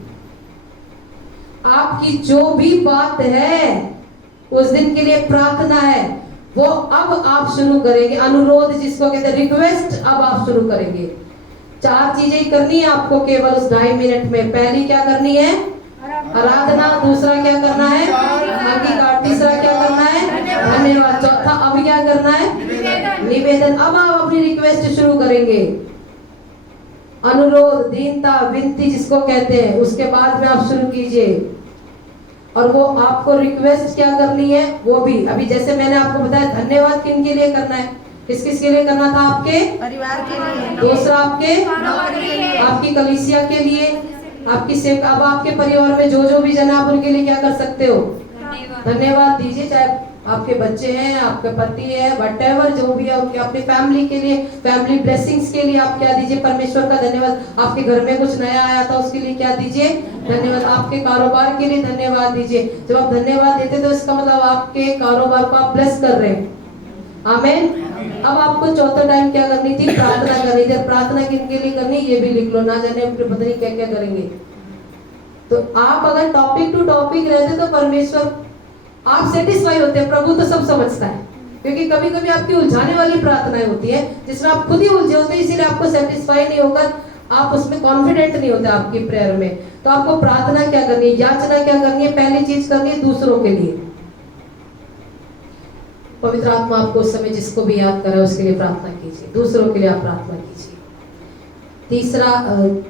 जो भी बात है उस दिन के लिए प्रार्थना है वो अब आप शुरू करेंगे। अनुरोध जिसको कहते हैं, रिक्वेस्ट अब आप शुरू करेंगे। 4 चीजें करनी है आपको केवल उस 2.5 मिनट में। पहली क्या करनी है, आराधना। दूसरा क्या करना है, अंगीकार। तीसरा क्या करना है, धन्यवाद। चौथा अब क्या करना है, निवेदन। अब आप अपनी रिक्वेस्ट शुरू करेंगे। अनुरोध, दीनता, विनती जिसको कहते हैं, उसके बाद में आप शुरू कीजिए। और वो आपको रिक्वेस्ट क्या करनी है वो भी अभी जैसे मैंने आपको बताया, धन्यवाद किन के लिए करना है, किस किस के लिए करना था, आपके परिवार के लिए। दूसरा आपके आपकी कलीसिया के लिए, आपकी सेवक। अब आपके परिवार में जो भी जन आप उनके लिए क्या कर सकते हो, धन्यवाद दीजिए। चाहे आपके बच्चे हैं, आपके पति है, व्हाटएवर जो भी है, उनके अपनी फैमिली के लिए, फैमिली ब्लेसिंग्स के लिए आप क्या दीजिए, परमेश्वर का धन्यवाद। आपके घर में कुछ नया आया था उसके लिए क्या दीजिए, धन्यवाद। आपके कारोबार के लिए धन्यवाद दीजिए। जब आप धन्यवाद देते तो इसका मतलब आपके कारोबार को आप ब्लेस कर रहे हैं। आमीन। अब आपको चौथा टाइम क्या करनी थी, प्रार्थना करनी थी। प्रार्थना किनके लिए करनी ये भी लिख लो, ना जाने पता नहीं क्या क्या करेंगे। तो आप अगर टॉपिक टू टॉपिक रहते तो परमेश्वर आप सेटिस्फाई होते हैं। प्रभु तो सब समझता है, क्योंकि कभी कभी आपकी उलझाने वाली प्रार्थनाएं होती है जिसमें आप खुद ही उलझे होते हैं, इसीलिए आपको सेटिस्फाई नहीं होकर आप उसमें कॉन्फिडेंट नहीं होते आपकी प्रेयर में। तो आपको प्रार्थना क्या करनी है, याचना क्या करनी है, पहली चीज करनी है दूसरों के लिए। पवित्र आत्मा आपको उस समय जिसको भी याद करे उसके लिए प्रार्थना कीजिए, दूसरों के लिए आप प्रार्थना कीजिए। तीसरा,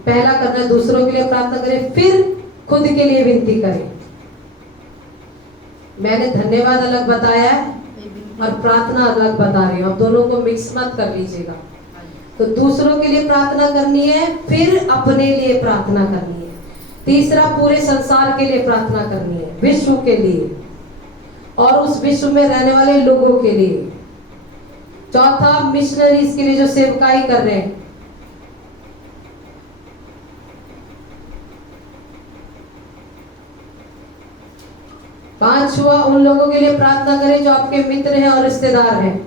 पहला करना है दूसरों के लिए प्रार्थना करें, फिर खुद के लिए विनती करें। मैंने धन्यवाद अलग बताया है और प्रार्थना अलग बता रही हूँ, आप दोनों को मिक्स मत कर लीजिएगा। तो दूसरों के लिए प्रार्थना करनी है, फिर अपने लिए प्रार्थना करनी है। तीसरा, पूरे संसार के लिए प्रार्थना करनी है, विश्व के लिए और उस विश्व में रहने वाले लोगों के लिए। चौथा, मिशनरीज के लिए जो सेवकाई कर रहे हैं। पांचवा, उन लोगों के लिए प्रार्थना करें जो आपके मित्र हैं और रिश्तेदार हैं।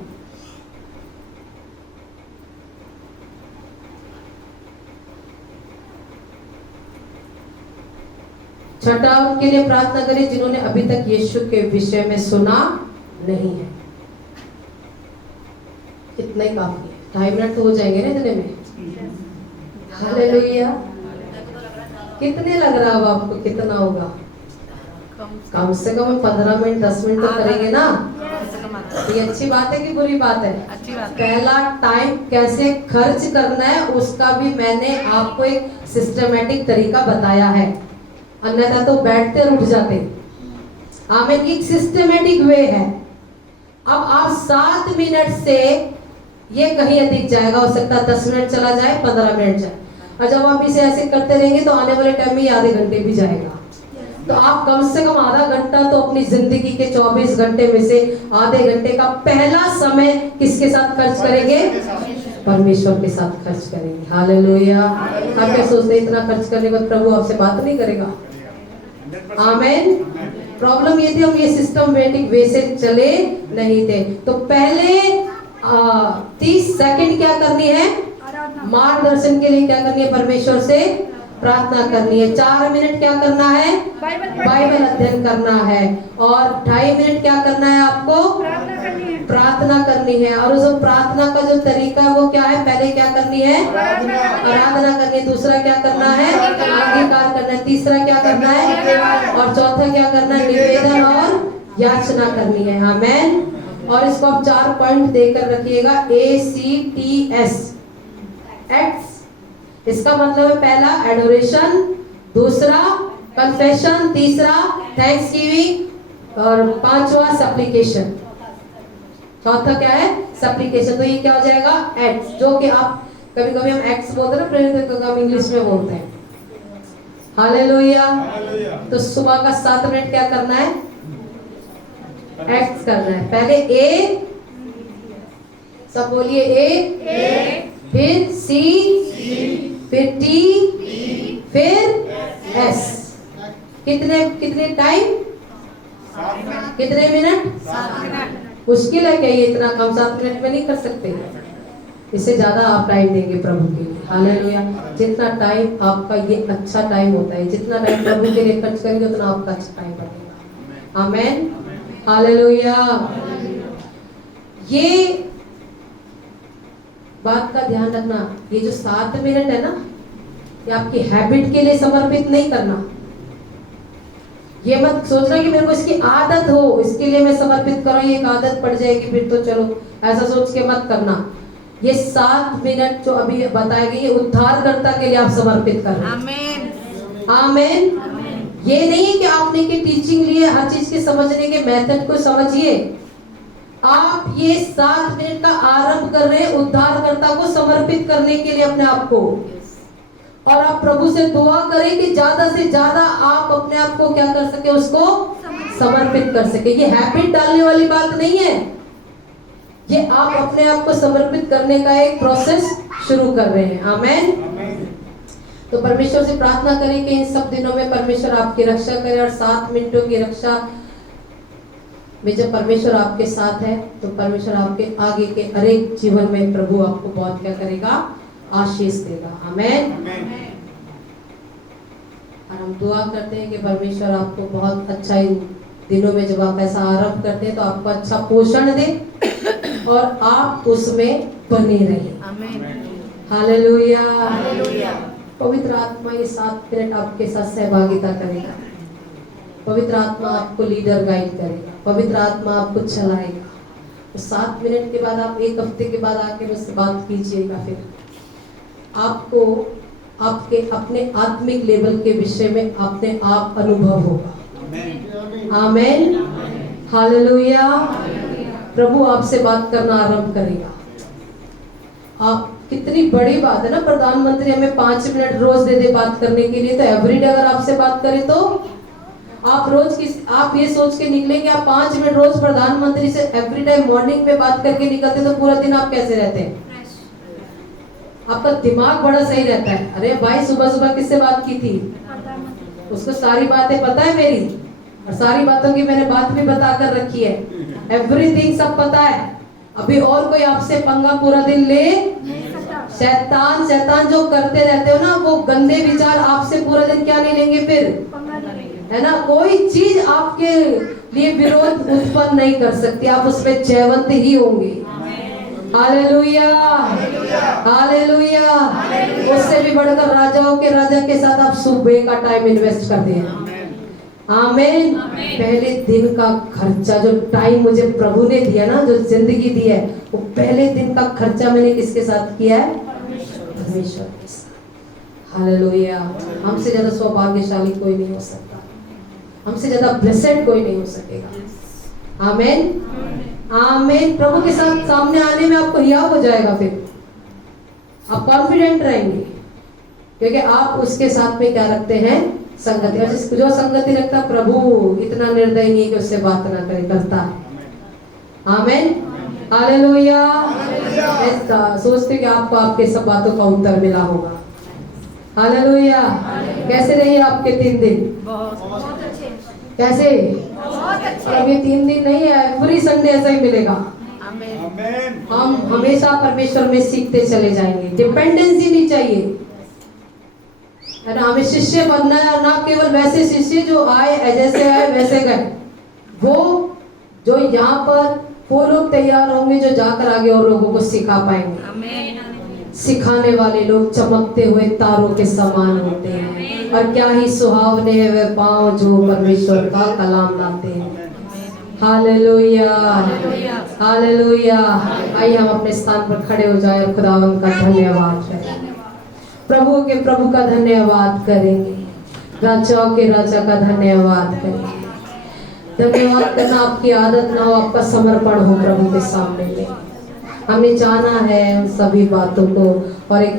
छठा, उनके लिए प्रार्थना करें जिन्होंने अभी तक यीशु के विषय में सुना नहीं है। इतना ही काफी है, 2.5 मिनट तो हो जाएंगे ना इतने में। हालेलुया। कितने लग रहा है आपको, कितना होगा? कम से कम 15 मिनट 10 मिनट तो करेंगे ना। ये अच्छी बात है कि बुरी बात है? अच्छी बात। पहला, टाइम कैसे खर्च करना है उसका भी मैंने आपको एक सिस्टमेटिक तरीका बताया है, अन्यथा तो बैठते और उठ जाते। आमीन। एक सिस्टमेटिक वे है। अब आप 7 मिनट से ये कहीं अधिक जाएगा, हो सकता है 10 मिनट चला जाए, 15 मिनट जाए, और जब आप इसे ऐसे करते रहेंगे तो आने वाले टाइम में आधे घंटे भी जाएगा। तो आप कम से कम आधा घंटा तो अपनी जिंदगी के 24 घंटे में से आधे घंटे का पहला समय किसके साथ खर्च करेंगे? परमेश्वर के साथ खर्च करेंगे। हालेलुया। आप क्या सोचते हैं इतना खर्च करने के बाद प्रभु आपसे बात नहीं करेगा? आमीन। प्रॉब्लम ये थी हम ये सिस्टमैटिक वे से चले नहीं थे। तो पहले 30 सेकंड क्या करनी है? मार्गदर्शन के लिए क्या करनी है? परमेश्वर से प्रार्थना करनी है। 4 मिनट क्या करना है? बाइबल अध्ययन करना है। और 2.5 मिनट क्या करना है आपको? प्रार्थना करनी है। और उस प्रार्थना का जो तरीका है वो क्या है? पहले क्या करनी है? आराधना करनी है। दूसरा क्या करना है? अंगीकार करना है। तीसरा क्या करना है? और चौथा क्या करना है? निवेदन और याचना करनी है। आमेन। और इसको आप 4 पॉइंट देकर रखिएगा, ACTS, एक्ट्स। इसका मतलब है पहला एडोरेशन, दूसरा कन्फेशन, तीसरा थैंक्सगिविंग और पांचवा सप्लिकेशन। चौथा क्या है? सप्लिकेशन। तो ये क्या हो जाएगा? एक्ट्स, जो कि आप कभी कभी हम एक्ट्स बोलते हैं ना, प्रेरित हम इंग्लिश में बोलते हैं। हालेलुया। तो सुबह का 7 मिनट क्या करना है? एक्ट्स करना है। पहले ए, सब बोलिए ए, फिर सी, फिर टी, फिर एस। कितने टाइम? कितने मिनट? मुश्किल है क्या ये इतना कम? 7 मिनट में नहीं कर सकते? इससे ज्यादा आप टाइम देंगे प्रभु के लिए। हालेलुया। जितना टाइम आपका ये अच्छा टाइम होता है, जितना टाइम प्रभु के लिए खर्च करेंगे उतना आपका अच्छा टाइम बनेगा। आमेन। हालेलुया। ये बात का ध्यान रखना, ये जो 7 मिनट है ना, ये आपकी हैबिट के लिए समर्पित नहीं करना। ये मत सोचना कि मेरे को इसकी आदत हो, इसके लिए मैं समर्पित करूं, ये एक आदत पड़ जाएगी फिर तो चलो, ऐसा सोच के मत करना। ये 7 मिनट जो अभी बताए गए, ये उद्धारकर्ता के लिए आप समर्पित कर रहे हैं। आमेन। आमेन। ये नहीं कि आपने की टीचिंग लिए, हर चीज के समझने के मेथड को समझिए। आप ये 7 मिनट का आरंभ कर रहे हैं उद्धारकर्ता को समर्पित करने के लिए अपने आप को। और आप प्रभु से दुआ करें कि ज्यादा से ज्यादा आप अपने आप को क्या कर सके? उसको समर्पित कर सके। ये हैबिट डालने वाली बात नहीं है, ये आप अपने आप को समर्पित करने का एक प्रोसेस शुरू कर रहे हैं। आमेन। तो परमेश्वर से प्रार्थना करें कि इन सब दिनों में परमेश्वर आपकी रक्षा करे। और 7 मिनटों की रक्षा में जब परमेश्वर आपके साथ है तो परमेश्वर आपके आगे के हर एक जीवन में प्रभु आपको बहुत क्या करेगा? आशीष देगा। आमेन। और हम दुआ करते हैं कि परमेश्वर आपको बहुत अच्छा, इन दिनों में जब आप ऐसा आरंभ करते हैं तो आपको अच्छा पोषण दे और आप उसमें बने रहें। आमेन। हालेलुया। हालेलुया। पवित्र आत्मा ये 7 मिनट आपके साथ सहभागिता करेगा। पवित्र आत्मा आपको लीडर गाइड करेगा। पवित्र आत्मा आपको चलाएगा। तो 7 मिनट के बाद आप 1 हफ्ते के बाद आके मुझसे बात कीजिएगा। फिर आपको आपके अपने आत्मिक लेवल के विषय में अपने आप अनुभव होगा। आमेन। हालेलुया। प्रभु आपसे बात करना आरंभ करेगा। आप कितनी बड़ी बात है ना, प्रधानमंत्री हमें 5 मिनट रोज दे दे बात करने के लिए। तो एवरीडे अगर आपसे बात करें तो आप आप ये सोच के निकलेंगे आप 5 मिनट रोज प्रधानमंत्री से एवरी टाइम मॉर्निंग में बात करके निकलते तो पूरा दिन आप कैसे रहते हैं? आपका दिमाग बड़ा सही रहता है। अरे भाई सुबह सुबह किससे बात की थी? उसको सारी बातें पता है मेरी, और सारी बातों की मैंने बात भी बता कर रखी है। एवरीथिंग सब पता है। अभी और कोई आपसे पंगा पूरा दिन ले? शैतान जो करते रहते हो ना, वो गंदे विचार आपसे पूरा दिन क्या नहीं लेंगे फिर, है ना? कोई चीज आपके लिए विरोध उत्पन्न नहीं कर सकती। आप उसमें जयवंत ही होंगे। हालेलुया। हालेलुया। उससे भी बढ़कर राजाओं के राजा के साथ आप सुबह का टाइम इन्वेस्ट करते हैं। आमेन। पहले दिन का खर्चा, जो टाइम मुझे प्रभु ने दिया ना, जो जिंदगी दी है, वो पहले दिन का खर्चा मैंने किसके साथ किया है? परमेश्वर के साथ। हालेलुया। हमसे ज्यादा सौभाग्यशाली कोई नहीं हो सकता, हमसे ज्यादा ब्लेसेड कोई नहीं हो सकेगा। आमेन। आमेन। प्रभु के साथ सामने आने में आपको हियाव हो जाएगा। फिर आप कॉन्फिडेंट रहेंगे क्योंकि आप उसके साथ में क्या रखते हैं? संगति। और जो संगति रखता प्रभु इतना निर्दय नहीं है कि उससे बात ना करे, करता है। आमेन। हालेलुया। ऐसा सोचते कि आपको आपके सब बातों का उत्तर मिला होगा। हालेलुया। कैसे रही आपके 3 दिन? बहुत अच्छे। कैसे? बहुत अच्छे। अब ये 3 दिन नहीं है, एवरी संडे ऐसा ही मिलेगा। आमेन। हम हमेशा परमेश्वर में सीखते चले जाएंगे। डिपेंडेंसी नहीं चाहिए, है ना? हमें शिष्य बनना है, ना केवल वैसे शिष्य जो आए जैसे आए वैसे गए। वो जो यहाँ पर वो लोग तैयार होंगे जो जाकर आगे और लोगों को सिखा पाएंगे। सिखाने वाले लोग चमकते हुए तारों के समान होते हैं, और क्या ही सुहावने हैं वे पांव जो परमेश्वर का कलाम लाते हैं। Hallelujah, hallelujah. आइए हम अपने स्थान पर खड़े हो जाए और खुदावंद का धन्यवाद करें, प्रभु का धन्यवाद करेंगे, राजाओं के राजा का धन्यवाद करेंगे। धन्यवाद करना आपकी आदत ना हो, आपका समर्पण हो प्रभु के सामने में। हमने जाना है उन सभी बातों को, और एक